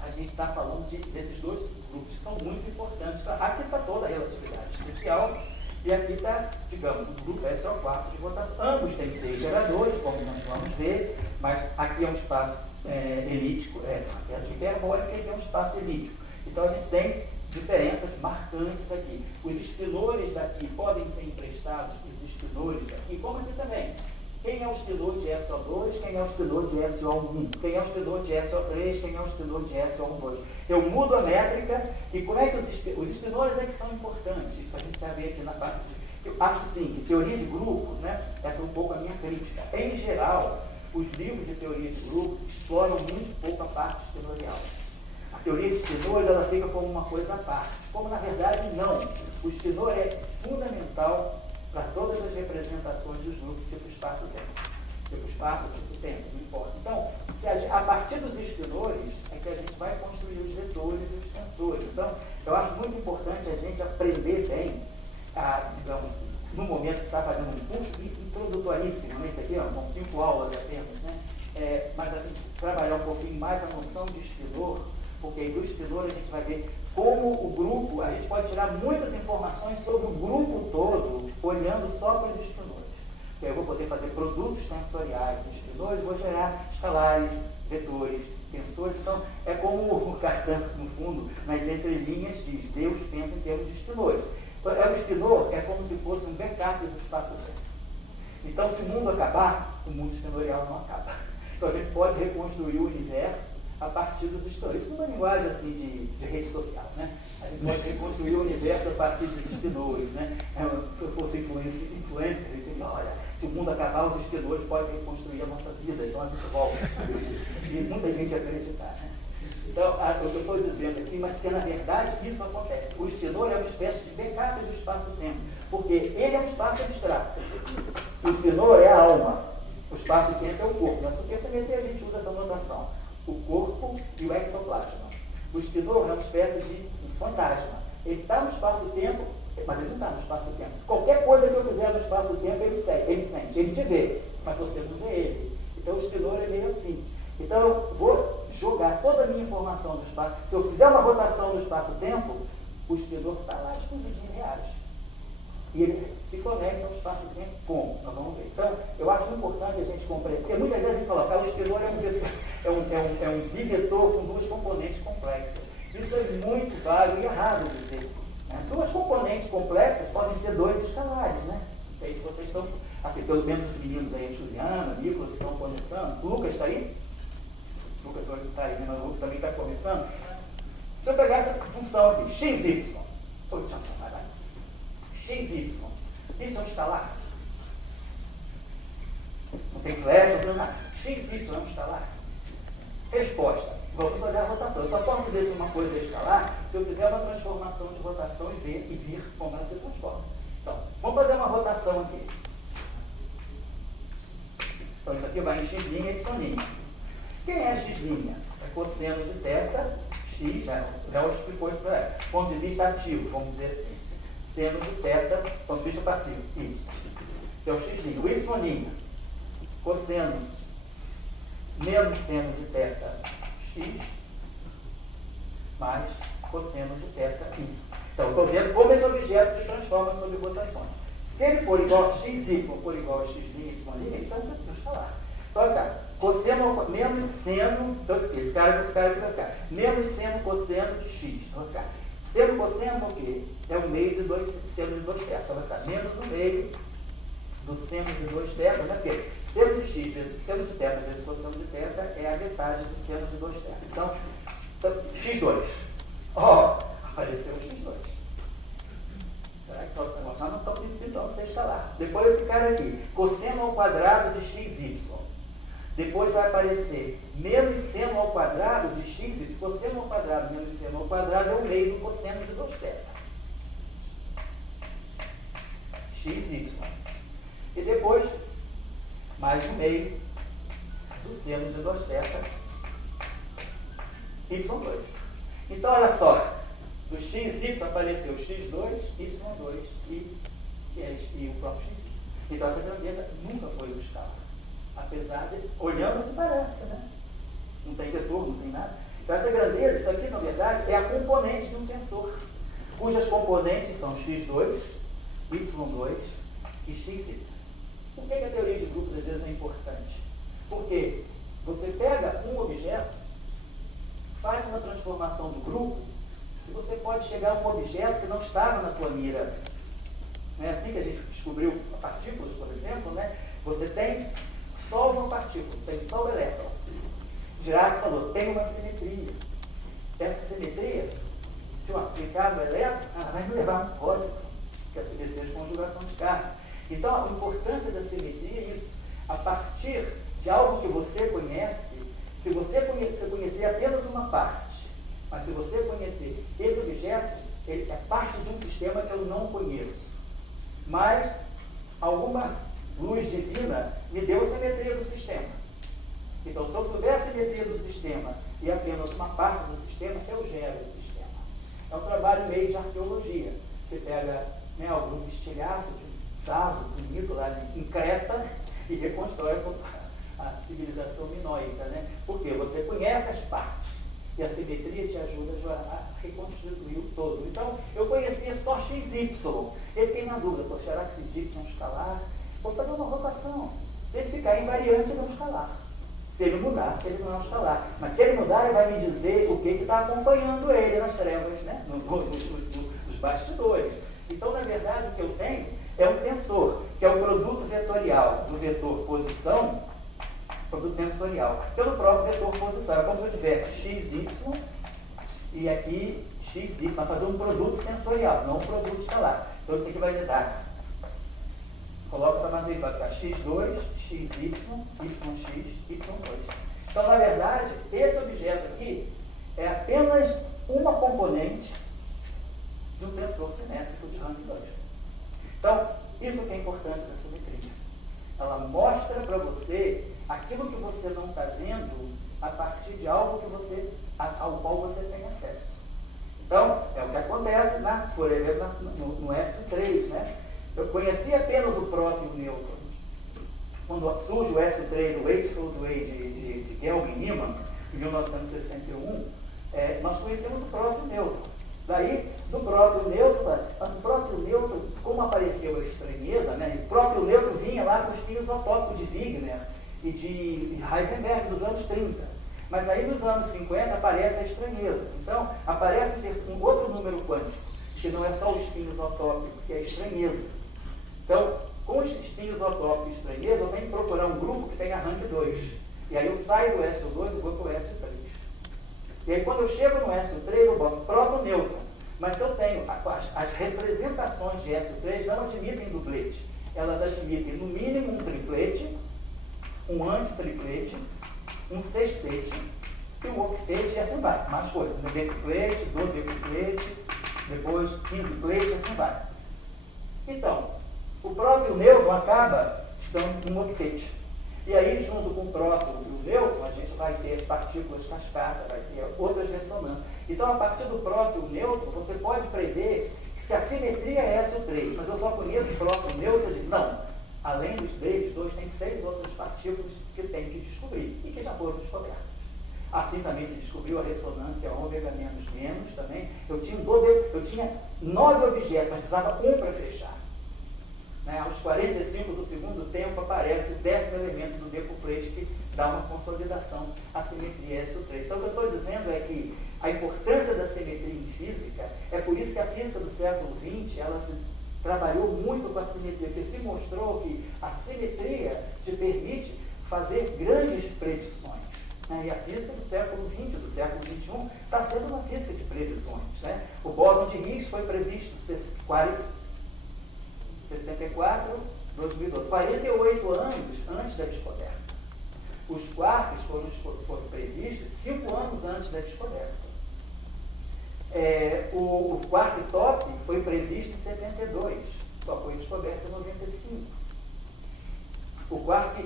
a gente está falando desses dois grupos que são muito importantes. Aqui está toda a relatividade especial e aqui está, digamos, o grupo SO4 de rotação. Ambos têm 6 geradores, como nós vamos ver, mas aqui é um espaço elíptico, hiperbólico, e aqui é um espaço elíptico. Então a gente tem diferenças marcantes aqui. Os espinores daqui podem ser emprestados para os espinores daqui, como aqui também. Quem é o espinor de SO2, quem é o espinor de SO1, quem é o espinor de SO3, quem é o espinor de SO2. Eu mudo a métrica e como é que os espinores é que são importantes? Isso a gente vai ver aqui na parte. Eu acho sim que teoria de grupo, né, essa é um pouco a minha crítica. Em geral, os livros de teoria de grupo exploram muito pouco a parte espinorial. A teoria de espinores, ela fica como uma coisa à parte. Como na verdade não. O espinor é fundamental para todas as representações dos grupos, tipo espaço-tempo. Tipo espaço, tipo tempo, não importa. Então, a partir dos espinores é que a gente vai construir os vetores e os tensores. Então, eu acho muito importante a gente aprender bem, digamos, no momento que está fazendo um curso introdutoríssimo, né? Isso aqui são 5 aulas apenas, né? Mas a gente trabalhar um pouquinho mais a noção de espinor, porque aí do espinor a gente vai ver como o grupo, a gente pode tirar muitas informações sobre o grupo todo, olhando só para os espinores. Eu vou poder fazer produtos tensoriais dos espinores, vou gerar escalares, vetores, tensores. Então, é como o Cartan, no fundo, nas entrelinhas, diz: Deus pensa em termos de espinores. Então, o espinor é como se fosse um backup do espaço-tempo. Então, se o mundo acabar, o mundo espinorial não acaba. Então, a gente pode reconstruir o universo a partir dos espinores. Isso numa linguagem assim de rede social, né? A gente pode reconstruir o universo a partir dos espinores, né? Se eu fosse influencer, eu diria: olha, se o mundo acabar, os espinores podem reconstruir a nossa vida, então a gente volta. E muita gente acreditar, né? Então, o que eu estou dizendo aqui, mas que na verdade isso acontece. O espinor é uma espécie de backup do espaço-tempo, porque ele é um espaço abstrato. O espinor é a alma, o espaço-tempo é o corpo. Na SUPCMT a gente usa essa notação: o corpo e o ectoplasma. O espinor é uma espécie de um fantasma. Ele está no espaço-tempo, mas ele não está no espaço-tempo. Qualquer coisa que eu fizer no espaço-tempo, ele sente, ele te vê, mas você não vê ele. Então o espinor é meio assim. Então eu vou jogar toda a minha informação do espaço. Se eu fizer uma rotação no espaço-tempo, o espinor está lá escondido em reais. E ele se conecta ao espaço-tempo como? Nós vamos ver. Então, eu acho importante a gente compreender, porque muitas vezes a gente coloca: o espinor é um bivetor com duas componentes complexas. Isso é muito vago e errado dizer. Né? Duas componentes complexas podem ser dois escalares, né? Não sei se vocês estão, assim, pelo menos os meninos aí, Juliana, Nicolas, que estão começando. O Lucas está aí? O Lucas hoje está aí, mas o Lucas também está começando. Se eu pegar essa função aqui, XY, vai lá. XY, isso é um escalar? Não tem flecha, não tem nada. XY é um escalar? Resposta: vamos olhar a rotação. Eu só posso dizer se uma coisa é escalar se eu fizer uma transformação de rotação e vir como ela se transforma. Então, vamos fazer uma rotação aqui. Então, isso aqui vai em x' e y'. Quem é x'? É cosseno de θ, x, já explicou isso para ela. Ponto de vista ativo, vamos dizer assim. Seno de θ, ponto de vista passivo, y. Que é o x'. O y', cosseno menos seno de θ, x, mais cosseno de θ, y. Então, estou vendo como esse objeto se transforma sob rotações. Se ele for igual a xy, for igual a x', y', isso é um escalar. Então, vai ficar cosseno menos seno, então esse cara aqui vai ficar menos seno cosseno de x. Então, vai ficar seno cosseno, o quê? É o meio de dois seno de 2θ. Então, vai ficar menos o meio do seno de 2θ, né? Porque seno de x vezes seno de θ vezes cosseno de θ é a metade do seno de 2θ. Então x2. Apareceu o x2. Será que nós não estamos tentando ser escalar? Depois esse cara aqui, cosseno ao quadrado de xy. Depois vai aparecer menos seno ao quadrado de xy. Cosseno ao quadrado menos seno ao quadrado é o meio do cosseno de 2θ. xy. E depois, mais o meio do seno de 2θ, y2. Então, olha só, do xy apareceu x2, y2 e o próprio xy. Então, essa grandeza nunca foi um escalar. Apesar de, olhando, se parece, né? Não tem vetor, não tem nada. Então, essa grandeza, isso aqui, na verdade, é a componente de um tensor, cujas componentes são x2, y2 e xy. Por que a teoria de grupos às vezes é importante? Porque você pega um objeto, faz uma transformação do grupo, e você pode chegar a um objeto que não estava na tua mira. Não é assim que a gente descobriu partículas, por exemplo, né? Você tem só uma partícula, tem só o elétron. Dirac falou, tem uma simetria. Essa simetria, se eu aplicar no elétron, vai me levar a um pósito, que é a simetria de conjugação de carga. Então, a importância da simetria é isso. A partir de algo que você conhece, se você conhecer apenas uma parte, mas se você conhecer esse objeto, ele é parte de um sistema que eu não conheço. Mas alguma luz divina me deu a simetria do sistema. Então, se eu souber a simetria do sistema e apenas uma parte do sistema, eu gero o sistema. É um trabalho meio de arqueologia. Você pega alguns estilhaços de um vaso bonito lá em Creta e reconstrói a civilização minoica, né? Porque você conhece as partes e a simetria te ajuda a reconstituir o todo. Então, eu conhecia só XY. Eu fiquei na dúvida, será que XY é um escalar? Vou fazer uma rotação. Se ele ficar invariante, ele é um escalar. Se ele mudar, ele não é um escalar. Mas se ele mudar, ele vai me dizer o que está acompanhando ele nas trevas, né? Nos bastidores. Então, na verdade, o que eu tenho é um tensor, que é o produto vetorial do vetor posição, produto tensorial, pelo próprio vetor posição. É como se eu tivesse xy e aqui xy, para fazer um produto tensorial, não um produto escalar. Então, isso aqui vai me dar. Coloca essa matriz, vai ficar x2, xy, yx, y2. Então, na verdade, esse objeto aqui é apenas uma componente de um tensor simétrico de rank 2. Então, isso que é importante da simetria. Ela mostra para você aquilo que você não está vendo a partir de algo ao qual você tem acesso. Então, é o que acontece, por exemplo, no SO3, né? Eu conheci apenas o próton e o nêutron. Quando surge o SO3, o Wakefield Wave de Gelb e Niemann, em 1961, nós conhecemos o próton e o nêutron. Daí, do próprio nêutron, mas o próprio nêutron, como apareceu a estranheza, né? O próprio nêutron vinha lá com os espinhos isotópicos de Wigner e de Heisenberg dos anos 30. Mas aí nos anos 50 aparece a estranheza. Então, aparece um outro número quântico, que não é só o espinho isotópico, que é a estranheza. Então, com os espinhos isotópicos e estranheza, eu tenho que procurar um grupo que tenha rank 2. E aí eu saio do SO2 e vou para o SO3. E aí quando eu chego no SO3, eu boto próton-nêutron. Mas se eu tenho as representações de SO3 não admitem duplete. Elas admitem no mínimo um triplete, um antitriplete, um sextete e um octete, e assim vai. Mais coisas, né? Decuplete, dodecuplete, depois 15 plete, e assim vai. Então, o próprio nêutron acaba estando um octete. E aí, junto com o próton e o nêutron, a gente vai ter partículas cascata, vai ter outras ressonâncias. Então, a partir do próton e o nêutron, você pode prever que se a simetria é SO3, mas eu só conheço o próton e o nêutron, eu digo, não, além dos dois, tem 6 outras partículas que tem que descobrir e que já foram descobertas. Assim também se descobriu a ressonância ômega menos também. Eu tinha 9 objetos, mas precisava um para fechar. Aos 45 do segundo tempo aparece o 10º elemento do decuplete que dá uma consolidação à simetria SO3. Então, o que eu estou dizendo é que a importância da simetria em física, é por isso que a física do século XX, ela trabalhou muito com a simetria, porque se mostrou que a simetria te permite fazer grandes predições. E a física do século XX, do século XXI, está sendo uma física de previsões. O bóson de Higgs foi previsto 64, 2012, 48 anos antes da descoberta. Os quarks foram previstos 5 anos antes da descoberta. O quark top foi previsto em 72, só foi descoberto em 95. O quark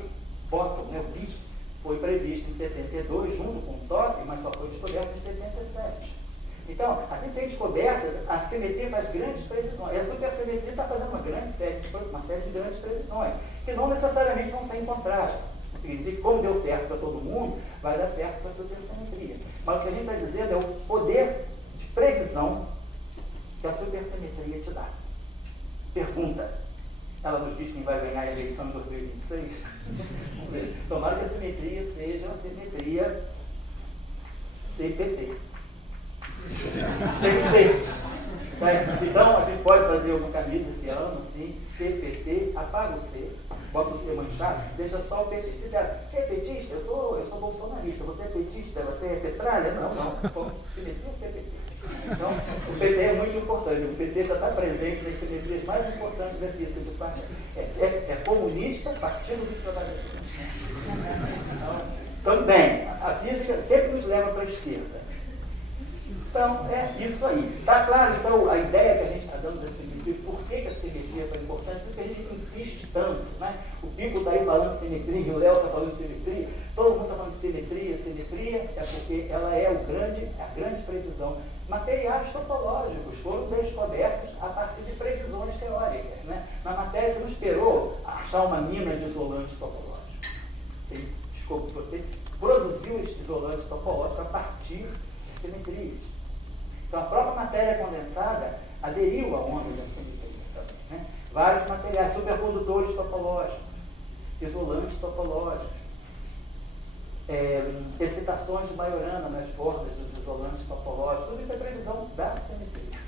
bottom, o bip, foi previsto em 72, junto com o top, mas só foi descoberto em 77. Então, a gente tem descoberto, a simetria faz grandes previsões. E a supersimetria está fazendo uma série de grandes previsões, que não necessariamente vão ser encontradas. Não significa que, como deu certo para todo mundo, vai dar certo para a supersimetria. Mas o que a gente está dizendo é o poder de previsão que a supersimetria te dá. Pergunta. Ela nos diz quem vai ganhar a eleição em 2026? Tomara que a simetria seja uma simetria CPT. Sem ser. Então, a gente pode fazer uma camisa esse ano, sim, CPT, apaga o C, bota o C manchado, deixa só o PT. Você é petista? Eu sou bolsonarista. Você é petista? Você é petralha? Não. Simetria, você é PT. Então, o PT é muito importante. O PT já está presente nas simetrias mais importantes da física do planeta. É comunista, Partido dos Trabalhadores. Então, também, a física sempre nos leva para a esquerda. Então, é isso aí. Está claro, então, a ideia que a gente está dando da simetria, por que a simetria é tão importante? Por isso que a gente insiste tanto, né? O Pico está aí falando de simetria, o Léo está falando de simetria, todo mundo está falando de simetria. Simetria é porque ela é a grande previsão. Materiais topológicos foram descobertos a partir de previsões teóricas, né? Na matéria, você não esperou achar uma mina de isolante topológico. Você produziu esse isolante topológico a partir de simetrias. Então, a própria matéria condensada aderiu à onda da simetria também, né? Vários materiais, supercondutores topológicos, isolantes topológicos, excitações de Majorana nas bordas dos isolantes topológicos, tudo isso é previsão da simetria.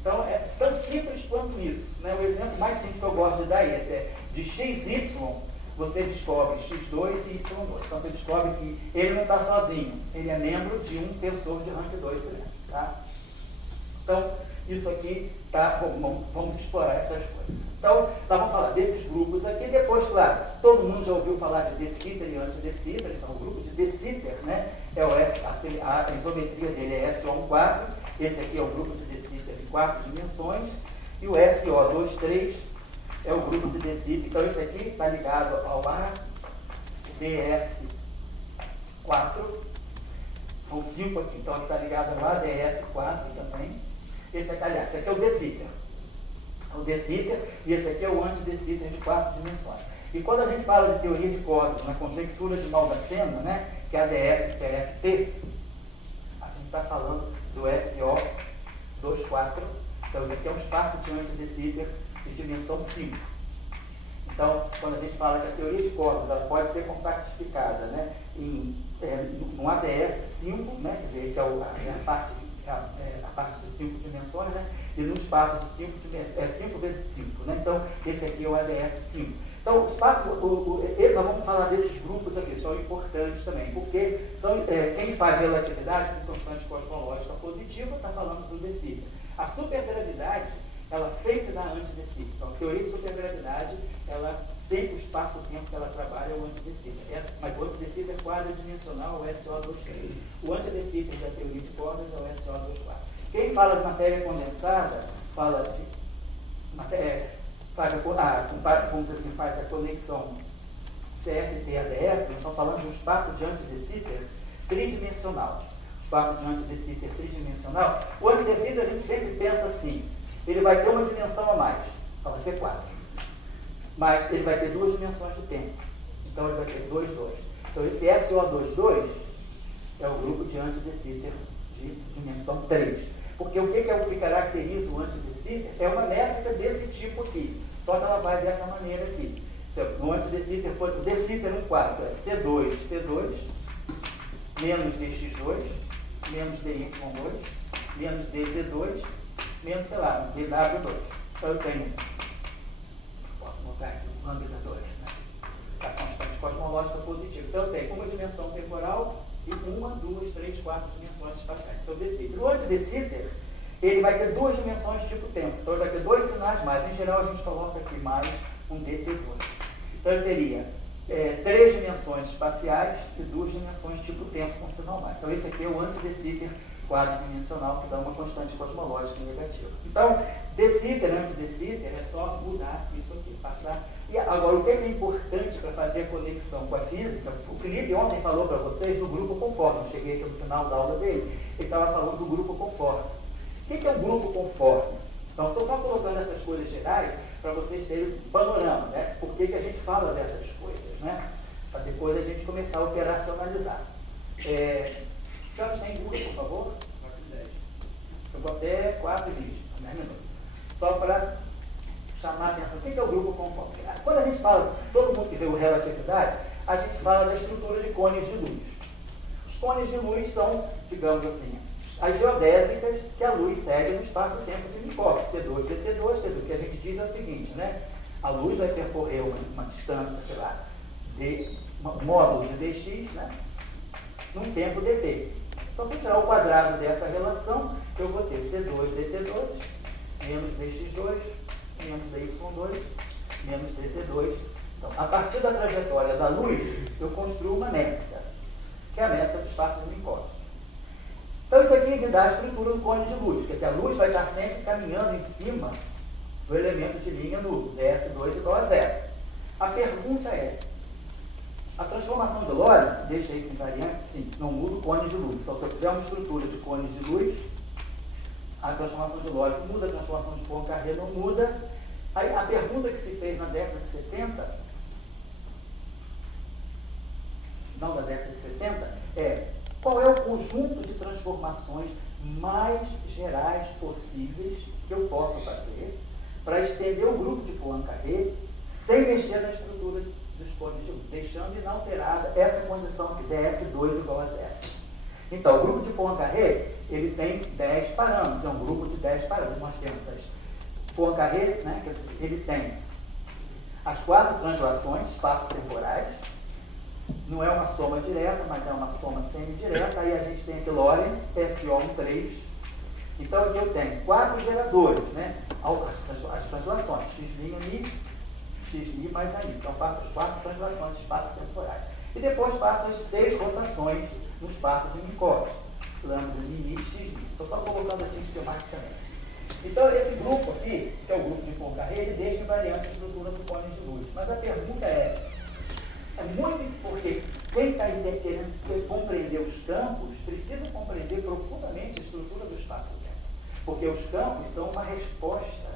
Então, é tão simples quanto isso, né? O exemplo mais simples que eu gosto de dar é esse, de XY, você descobre X2 e Y2. Então, você descobre que ele não está sozinho, ele é membro de um tensor de rank 2 cilindros, tá? Então, isso aqui, tá, vamos explorar essas coisas. Então, vamos falar desses grupos aqui. Depois, claro, todo mundo já ouviu falar de de Sitter e anti-de Sitter. Então, o grupo de de Sitter, né, é a isometria dele é SO14. Esse aqui é o grupo de de Sitter em 4 dimensões. E o SO23 é o grupo de de Sitter. Então, esse aqui está ligado ao ADS4. São 5 aqui. Então, ele está ligado ao ADS4 também. Esse aqui, aliás, esse aqui é o de Sitter. O de Sitter, e esse aqui é o anti-de Sitter de 4 dimensões. E quando a gente fala de teoria de cordas na conjectura de Maldassem, né, que é a ADS-CFT, a gente está falando do SO24. Então, esse aqui é um esparto de anti-de Sitter de dimensão 5. Então, quando a gente fala que a teoria de cordas ela pode ser compactificada, né, no ADS5, né, quer dizer, que é a parte de 5 dimensões, né? E no espaço de 5 dimensões, 5 vezes 5, né? Então, esse aqui é o ADS5. Então, nós vamos falar desses grupos aqui, são importantes também, porque são, quem faz relatividade com constante cosmológica positiva está falando do de Sitter. A supergravidade, ela sempre dá anti-de Sitter. Então, a teoria de supergravidade, ela sempre o espaço-tempo que ela trabalha é o anti-de Sitter. Mas o anti-de Sitter quadridimensional é o SO23. O anti-de Sitter da teoria de cordas é o SO24. Quem fala de matéria condensada, fala de faz a conexão CFT-ADS, nós estamos falando de um espaço de anti-de Sitter tridimensional. Espaço de anti-de Sitter tridimensional. O anti-de Sitter a gente sempre pensa assim, ele vai ter uma dimensão a mais, então vai ser 4. Mas ele vai ter 2 dimensões de tempo. Então ele vai ter 2, 2. Então esse SO22 é o grupo de anti-de Sitter de dimensão 3. Porque o que caracteriza o anti-de Sitter é uma métrica desse tipo aqui. Só que ela vai dessa maneira aqui. No anti-de Sitter, o de Sitter 1/4 é C2, T2, menos DX2, menos DY2, menos DZ2, menos, sei lá, DW2. Então eu tenho, posso botar aqui um lambda 2, né? A constante cosmológica positiva. Então eu tenho uma dimensão temporal e 1, 2, 3, 4 dimensões espaciais. Isso é o de Sitter. O anti-de Sitter, ele vai ter 2 dimensões tipo tempo. Então ele vai ter 2 sinais mais. Em geral a gente coloca aqui mais um DT2. Então ele teria 3 dimensões espaciais e 2 dimensões tipo tempo com sinal mais. Então esse aqui é o anti-de Sitter quadridimensional, que dá uma constante cosmológica negativa. Então, de Sitter, anti-de Sitter, é só mudar isso aqui, passar. E agora, o que é importante para fazer a conexão com a física? O Felipe ontem falou para vocês do grupo conforme. Eu cheguei aqui no final da aula dele, ele estava falando do grupo conforme. O que é um grupo conforme? Então, estou só colocando essas coisas gerais para vocês terem um panorama, né? Por que a gente fala dessas coisas, né? Para depois a gente começar a operacionalizar. Então, tem Google, por favor? 4:10. Eu vou até 4:20, 10 minutos. Só para chamar a atenção. O que é o grupo conforme? Quando a gente fala, todo mundo que vê o relatividade, a gente fala da estrutura de cones de luz. Os cones de luz são, digamos assim, as geodésicas que a luz segue no espaço-tempo de Minkowski, T2, dt2, quer dizer, o que a gente diz é o seguinte, né? A luz vai percorrer uma distância, sei lá, de um módulo de dx, né? Num tempo dt. Então, se eu tirar o quadrado dessa relação, eu vou ter C2 dt2 menos dx2 menos dy2 menos dc2. Então, a partir da trajetória da luz, eu construo uma métrica, que é a métrica do espaço de Minkowski. Então, isso aqui me dá a estrutura do cone de luz, quer dizer, a luz vai estar sempre caminhando em cima do elemento de linha nulo, ds2 igual a zero. A pergunta é, a transformação de Lorentz deixa isso invariante? Sim, não muda o cone de luz. Então, se eu tiver uma estrutura de cones de luz, a transformação de Lorentz muda, a transformação de Poincaré não muda. Aí, a pergunta que se fez na década de 70, final da década de 60, é qual é o conjunto de transformações mais gerais possíveis que eu posso fazer para estender o grupo de Poincaré sem mexer na estrutura dos cones de luz, deixando inalterada essa condição de ds2 igual a zero. Então, o grupo de Poincaré, ele tem 10 parâmetros, é um grupo de 10 parâmetros. Nós temos as Poincaré, né, quer dizer, ele tem as 4 translações espaço-temporais, não é uma soma direta, mas é uma soma semidireta, aí a gente tem aqui Lorentz, SO13, então aqui eu tenho 4 geradores, né, as translações, x'mi mais ani, então faço as 4 translações espaço-temporais, e depois faço as 6 rotações no espaço de Minkowski, lambda, limite, x'mi, estou só colocando assim esquematicamente. Então, esse grupo aqui, que é o grupo de Poincaré, ele deixa invariante a estrutura do cone de luz. Mas a pergunta é muito porque quem está querendo compreender os campos precisa compreender profundamente a estrutura do espaço-tempo. Porque os campos são uma resposta,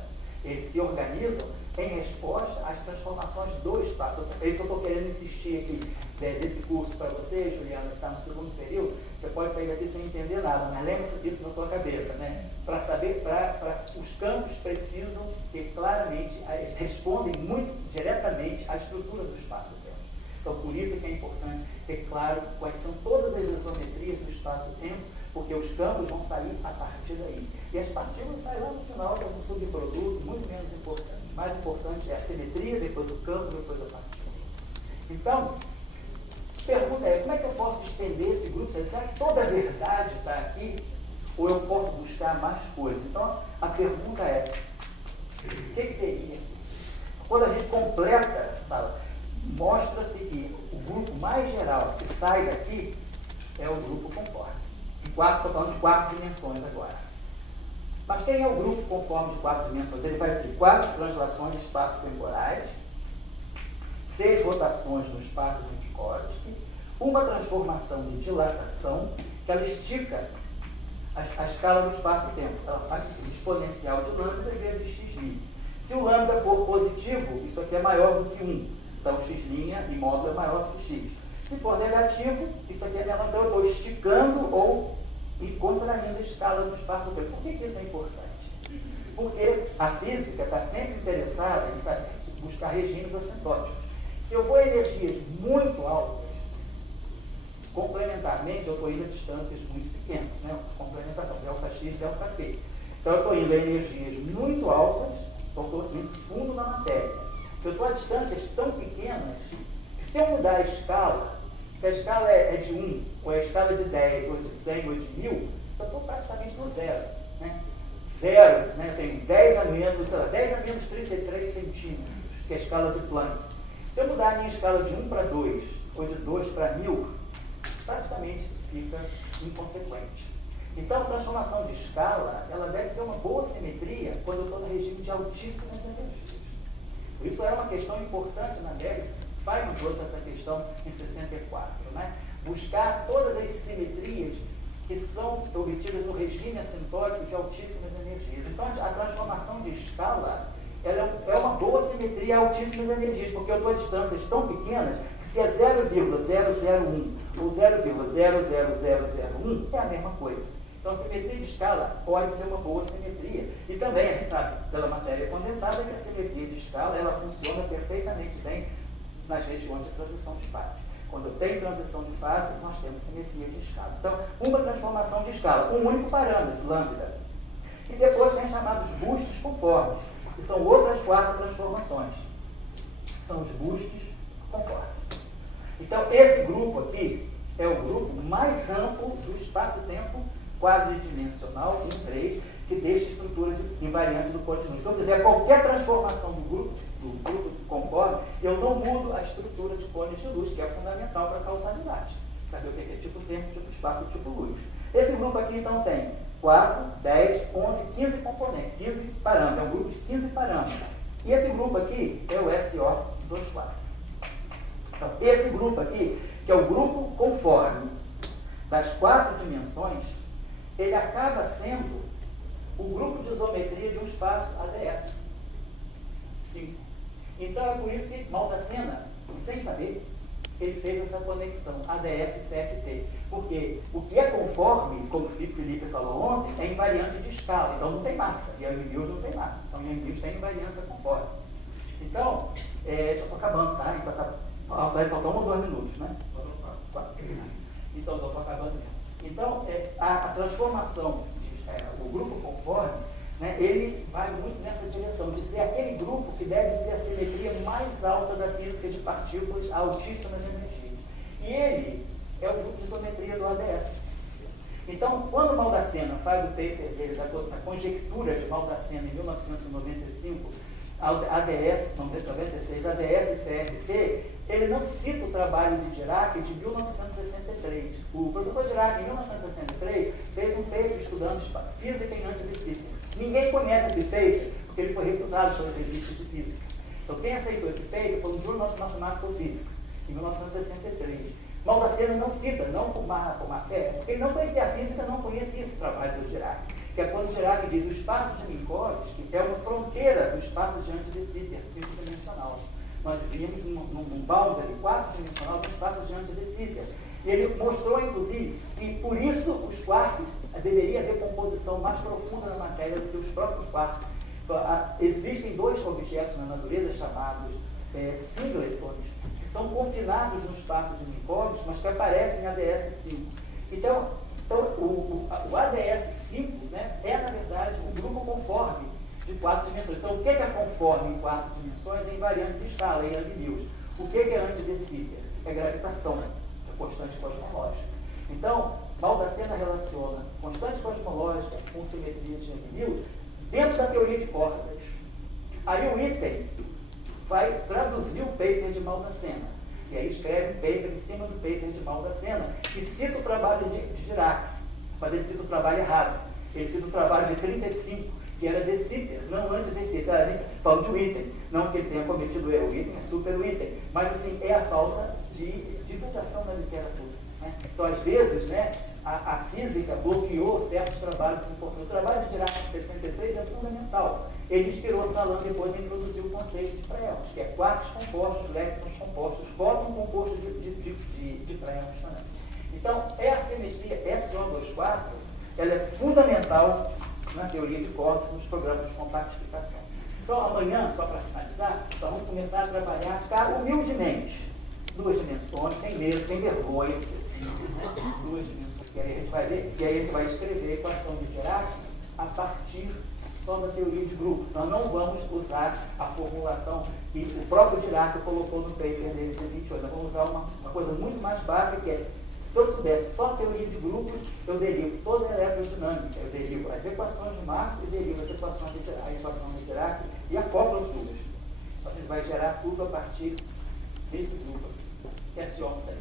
eles se organizam em resposta às transformações do espaço-tempo. É isso que eu estou querendo insistir aqui desse curso para você, Juliana, que está no segundo período. Você pode sair daqui sem entender nada, mas lembre-se disso na tua cabeça, né? Para saber, os campos precisam ter claramente, respondem muito diretamente à estrutura do espaço-tempo. Então, por isso que é importante ter claro quais são todas as isometrias do espaço-tempo, porque os campos vão sair a partir daí. E as partículas saem lá no final, como subproduto, muito menos importante. O mais importante é a simetria, depois o campo, depois a partícula. Então, a pergunta é, como é que eu posso estender esse grupo? Será que toda a verdade está aqui? Ou eu posso buscar mais coisas? Então, a pergunta é, o que teria? Quando a gente completa, mostra-se que o grupo mais geral que sai daqui é o grupo conforme. Estou falando de 4 dimensões agora. Mas quem é o grupo conforme de 4 dimensões? Ele vai ter 4 translações de espaço-temporais, 6 rotações no espaço de Minkowski, uma transformação de dilatação, que ela estica a escala do espaço-tempo. Ela faz o exponencial de lambda vezes x'mi. Se o lambda for positivo, isso aqui é maior do que 1. Então, x' e módulo é maior do que x. Se for negativo, isso aqui é menor, então eu estou esticando ou contraindo a escala do espaço-tempo. Por que isso é importante? Porque a física está sempre interessada em buscar regimes assintóticos. Se eu vou a energias muito altas, complementarmente eu estou indo a distâncias muito pequenas, né? Complementação, ΔX, ΔP. Então eu estou indo a energias muito altas, então estou indo fundo na matéria. Eu estou a distâncias tão pequenas que se eu mudar a escala, se a escala é de 1, ou a escala é de 10, ou de 100, ou de 1000, eu estou praticamente no zero. Né? Zero, né? Eu tenho 10 a menos, sei lá, 10 a menos 33 centímetros, que é a escala de Planck. Se eu mudar a minha escala de 1 para 2, ou de 2 para 1000, praticamente fica inconsequente. Então, a transformação de escala, ela deve ser uma boa simetria quando eu estou no regime de altíssimas energias. Por isso era uma questão importante na Gauss, Feynman trouxe essa questão em 64, né? Buscar todas as simetrias que são obtidas no regime assintótico de altíssimas energias. Então, a transformação de escala, ela é uma boa simetria a altíssimas energias, porque eu estou a distâncias tão pequenas que se é 0,001 ou 0,00001 é a mesma coisa. Então, a simetria de escala pode ser uma boa simetria. E também, a gente sabe, pela matéria condensada, que a simetria de escala ela funciona perfeitamente bem nas regiões de transição de fase. Quando eu tenho transição de fase, nós temos simetria de escala. Então, uma transformação de escala, um único parâmetro, lambda. E depois tem chamados bustos conformes, que são outras 4 transformações. São os bustos conformes. Então, esse grupo aqui é o grupo mais amplo do espaço-tempo quadridimensional em 3, que deixa estrutura invariante do codinus. Se eu fizer qualquer transformação do grupo conforme, eu não mudo a estrutura de cones de luz, que é fundamental para a causalidade. Saber o que é tipo tempo, tipo espaço, tipo luz. Esse grupo aqui, então, tem 4, 10, 11, 15 componentes, 15 parâmetros. É um grupo de 15 parâmetros. E esse grupo aqui é o SO24. Então, esse grupo aqui, que é o grupo conforme das 4 dimensões, ele acaba sendo o grupo de isometria de um espaço ADS. 5. Então é por isso que Maldacena, sem saber, ele fez essa conexão ADS CFT. Porque o que é conforme, como o Felipe falou ontem, é invariante de escala, então não tem massa. E a Young-Mills não tem massa. Então a Young-Mills tem invariância conforme. Então, já estou acabando, tá? Então, vai faltar 1 ou 2 minutos, né? 4. Então, já estou acabando. Então, a transformação, o grupo conforme, né, ele vai muito nessa direção, de ser aquele grupo que deve ser a simetria mais alta da física de partículas a altíssimas energias. E ele é o grupo de isometria do ADS. Então, quando Maldacena faz o paper dele, da conjectura de Maldacena em 1995, ADS, 96, ADS e CFT, ele não cita o trabalho de Dirac de 1963. O professor Dirac, em 1963, fez um paper estudando física em antidisciplina. Ninguém conhece esse paper, porque ele foi recusado pelas revistas de física. Então, quem aceitou esse paper foi o Journal of Mathematical Physics, em 1963. Maldacena não cita, não por má fé, porque ele não conhecia a física, não conhecia esse trabalho do Dirac. Que é quando Dirac diz o espaço de Minkowski é uma fronteira do espaço de antidesíter, 5-dimensional. Nós vimos num boundary 4-dimensional do espaço de antidesíter. E ele mostrou, inclusive, que por isso os quartos deveria haver composição mais profunda na matéria do que os próprios quartos. Existem 2 objetos na natureza chamados singletons, que são confinados no espaço de Minkowski, mas que aparecem em ADS5. Então o ADS5, né, é, na verdade, um grupo conforme de 4 dimensões. Então, o que é conforme em 4 dimensões? É invariante de escala, é Young-Mills. O que é antidesíter? É gravitação, é constante cosmológica. Então, Maldacena relaciona constante cosmológica com simetria de Young-Mills dentro da teoria de cordas. Aí o item vai traduzir o paper de Maldacena. E aí escreve um paper em cima do paper de Maldacena e cita o trabalho de Dirac. Mas ele cita o trabalho errado. Ele cita o trabalho de 35, que era de Sitter, não antidesíter. A gente fala de um item. Não que ele tenha cometido erro, o item é super o item. Mas, assim, é a falta de divulgação da literatura. Né? Então, às vezes, né, a física bloqueou certos trabalhos importantes. O trabalho de Dirac em 63 é fundamental. Ele inspirou Salan depois a introduzir o conceito de pré-ions, que é quarks compostos, leptons compostos, fóton composto de pré-ions também. Então, essa simetria SO24, ela é fundamental na teoria de cordas, nos programas de compactificação. Então, amanhã, só para finalizar, nós vamos começar a trabalhar humildemente. 2 dimensões, sem medo, sem vergonha, 2 dimensões. E aí a gente vai ver, e aí a gente vai escrever a equação de Dirac a partir só da teoria de grupo. Nós não vamos usar a formulação que o próprio Dirac colocou no paper dele de 28. Nós vamos usar uma coisa muito mais básica, que é, se eu soubesse só teoria de grupos, eu derivo toda a eletrodinâmica, eu derivo as equações de Marx e derivo as equações de Dirac, a equação de Dirac e acoplo as duas. Então a gente vai gerar tudo a partir desse grupo aqui, que é SO3.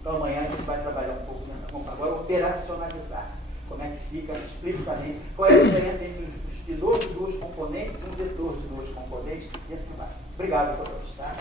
Então amanhã a gente vai trabalhar um pouco nessa compra. Agora, operacionalizar. Como é que fica explicitamente, qual é a diferença entre um espidor de 2 componentes e um vetor de 2 componentes, e assim vai. Obrigado a todos, tá?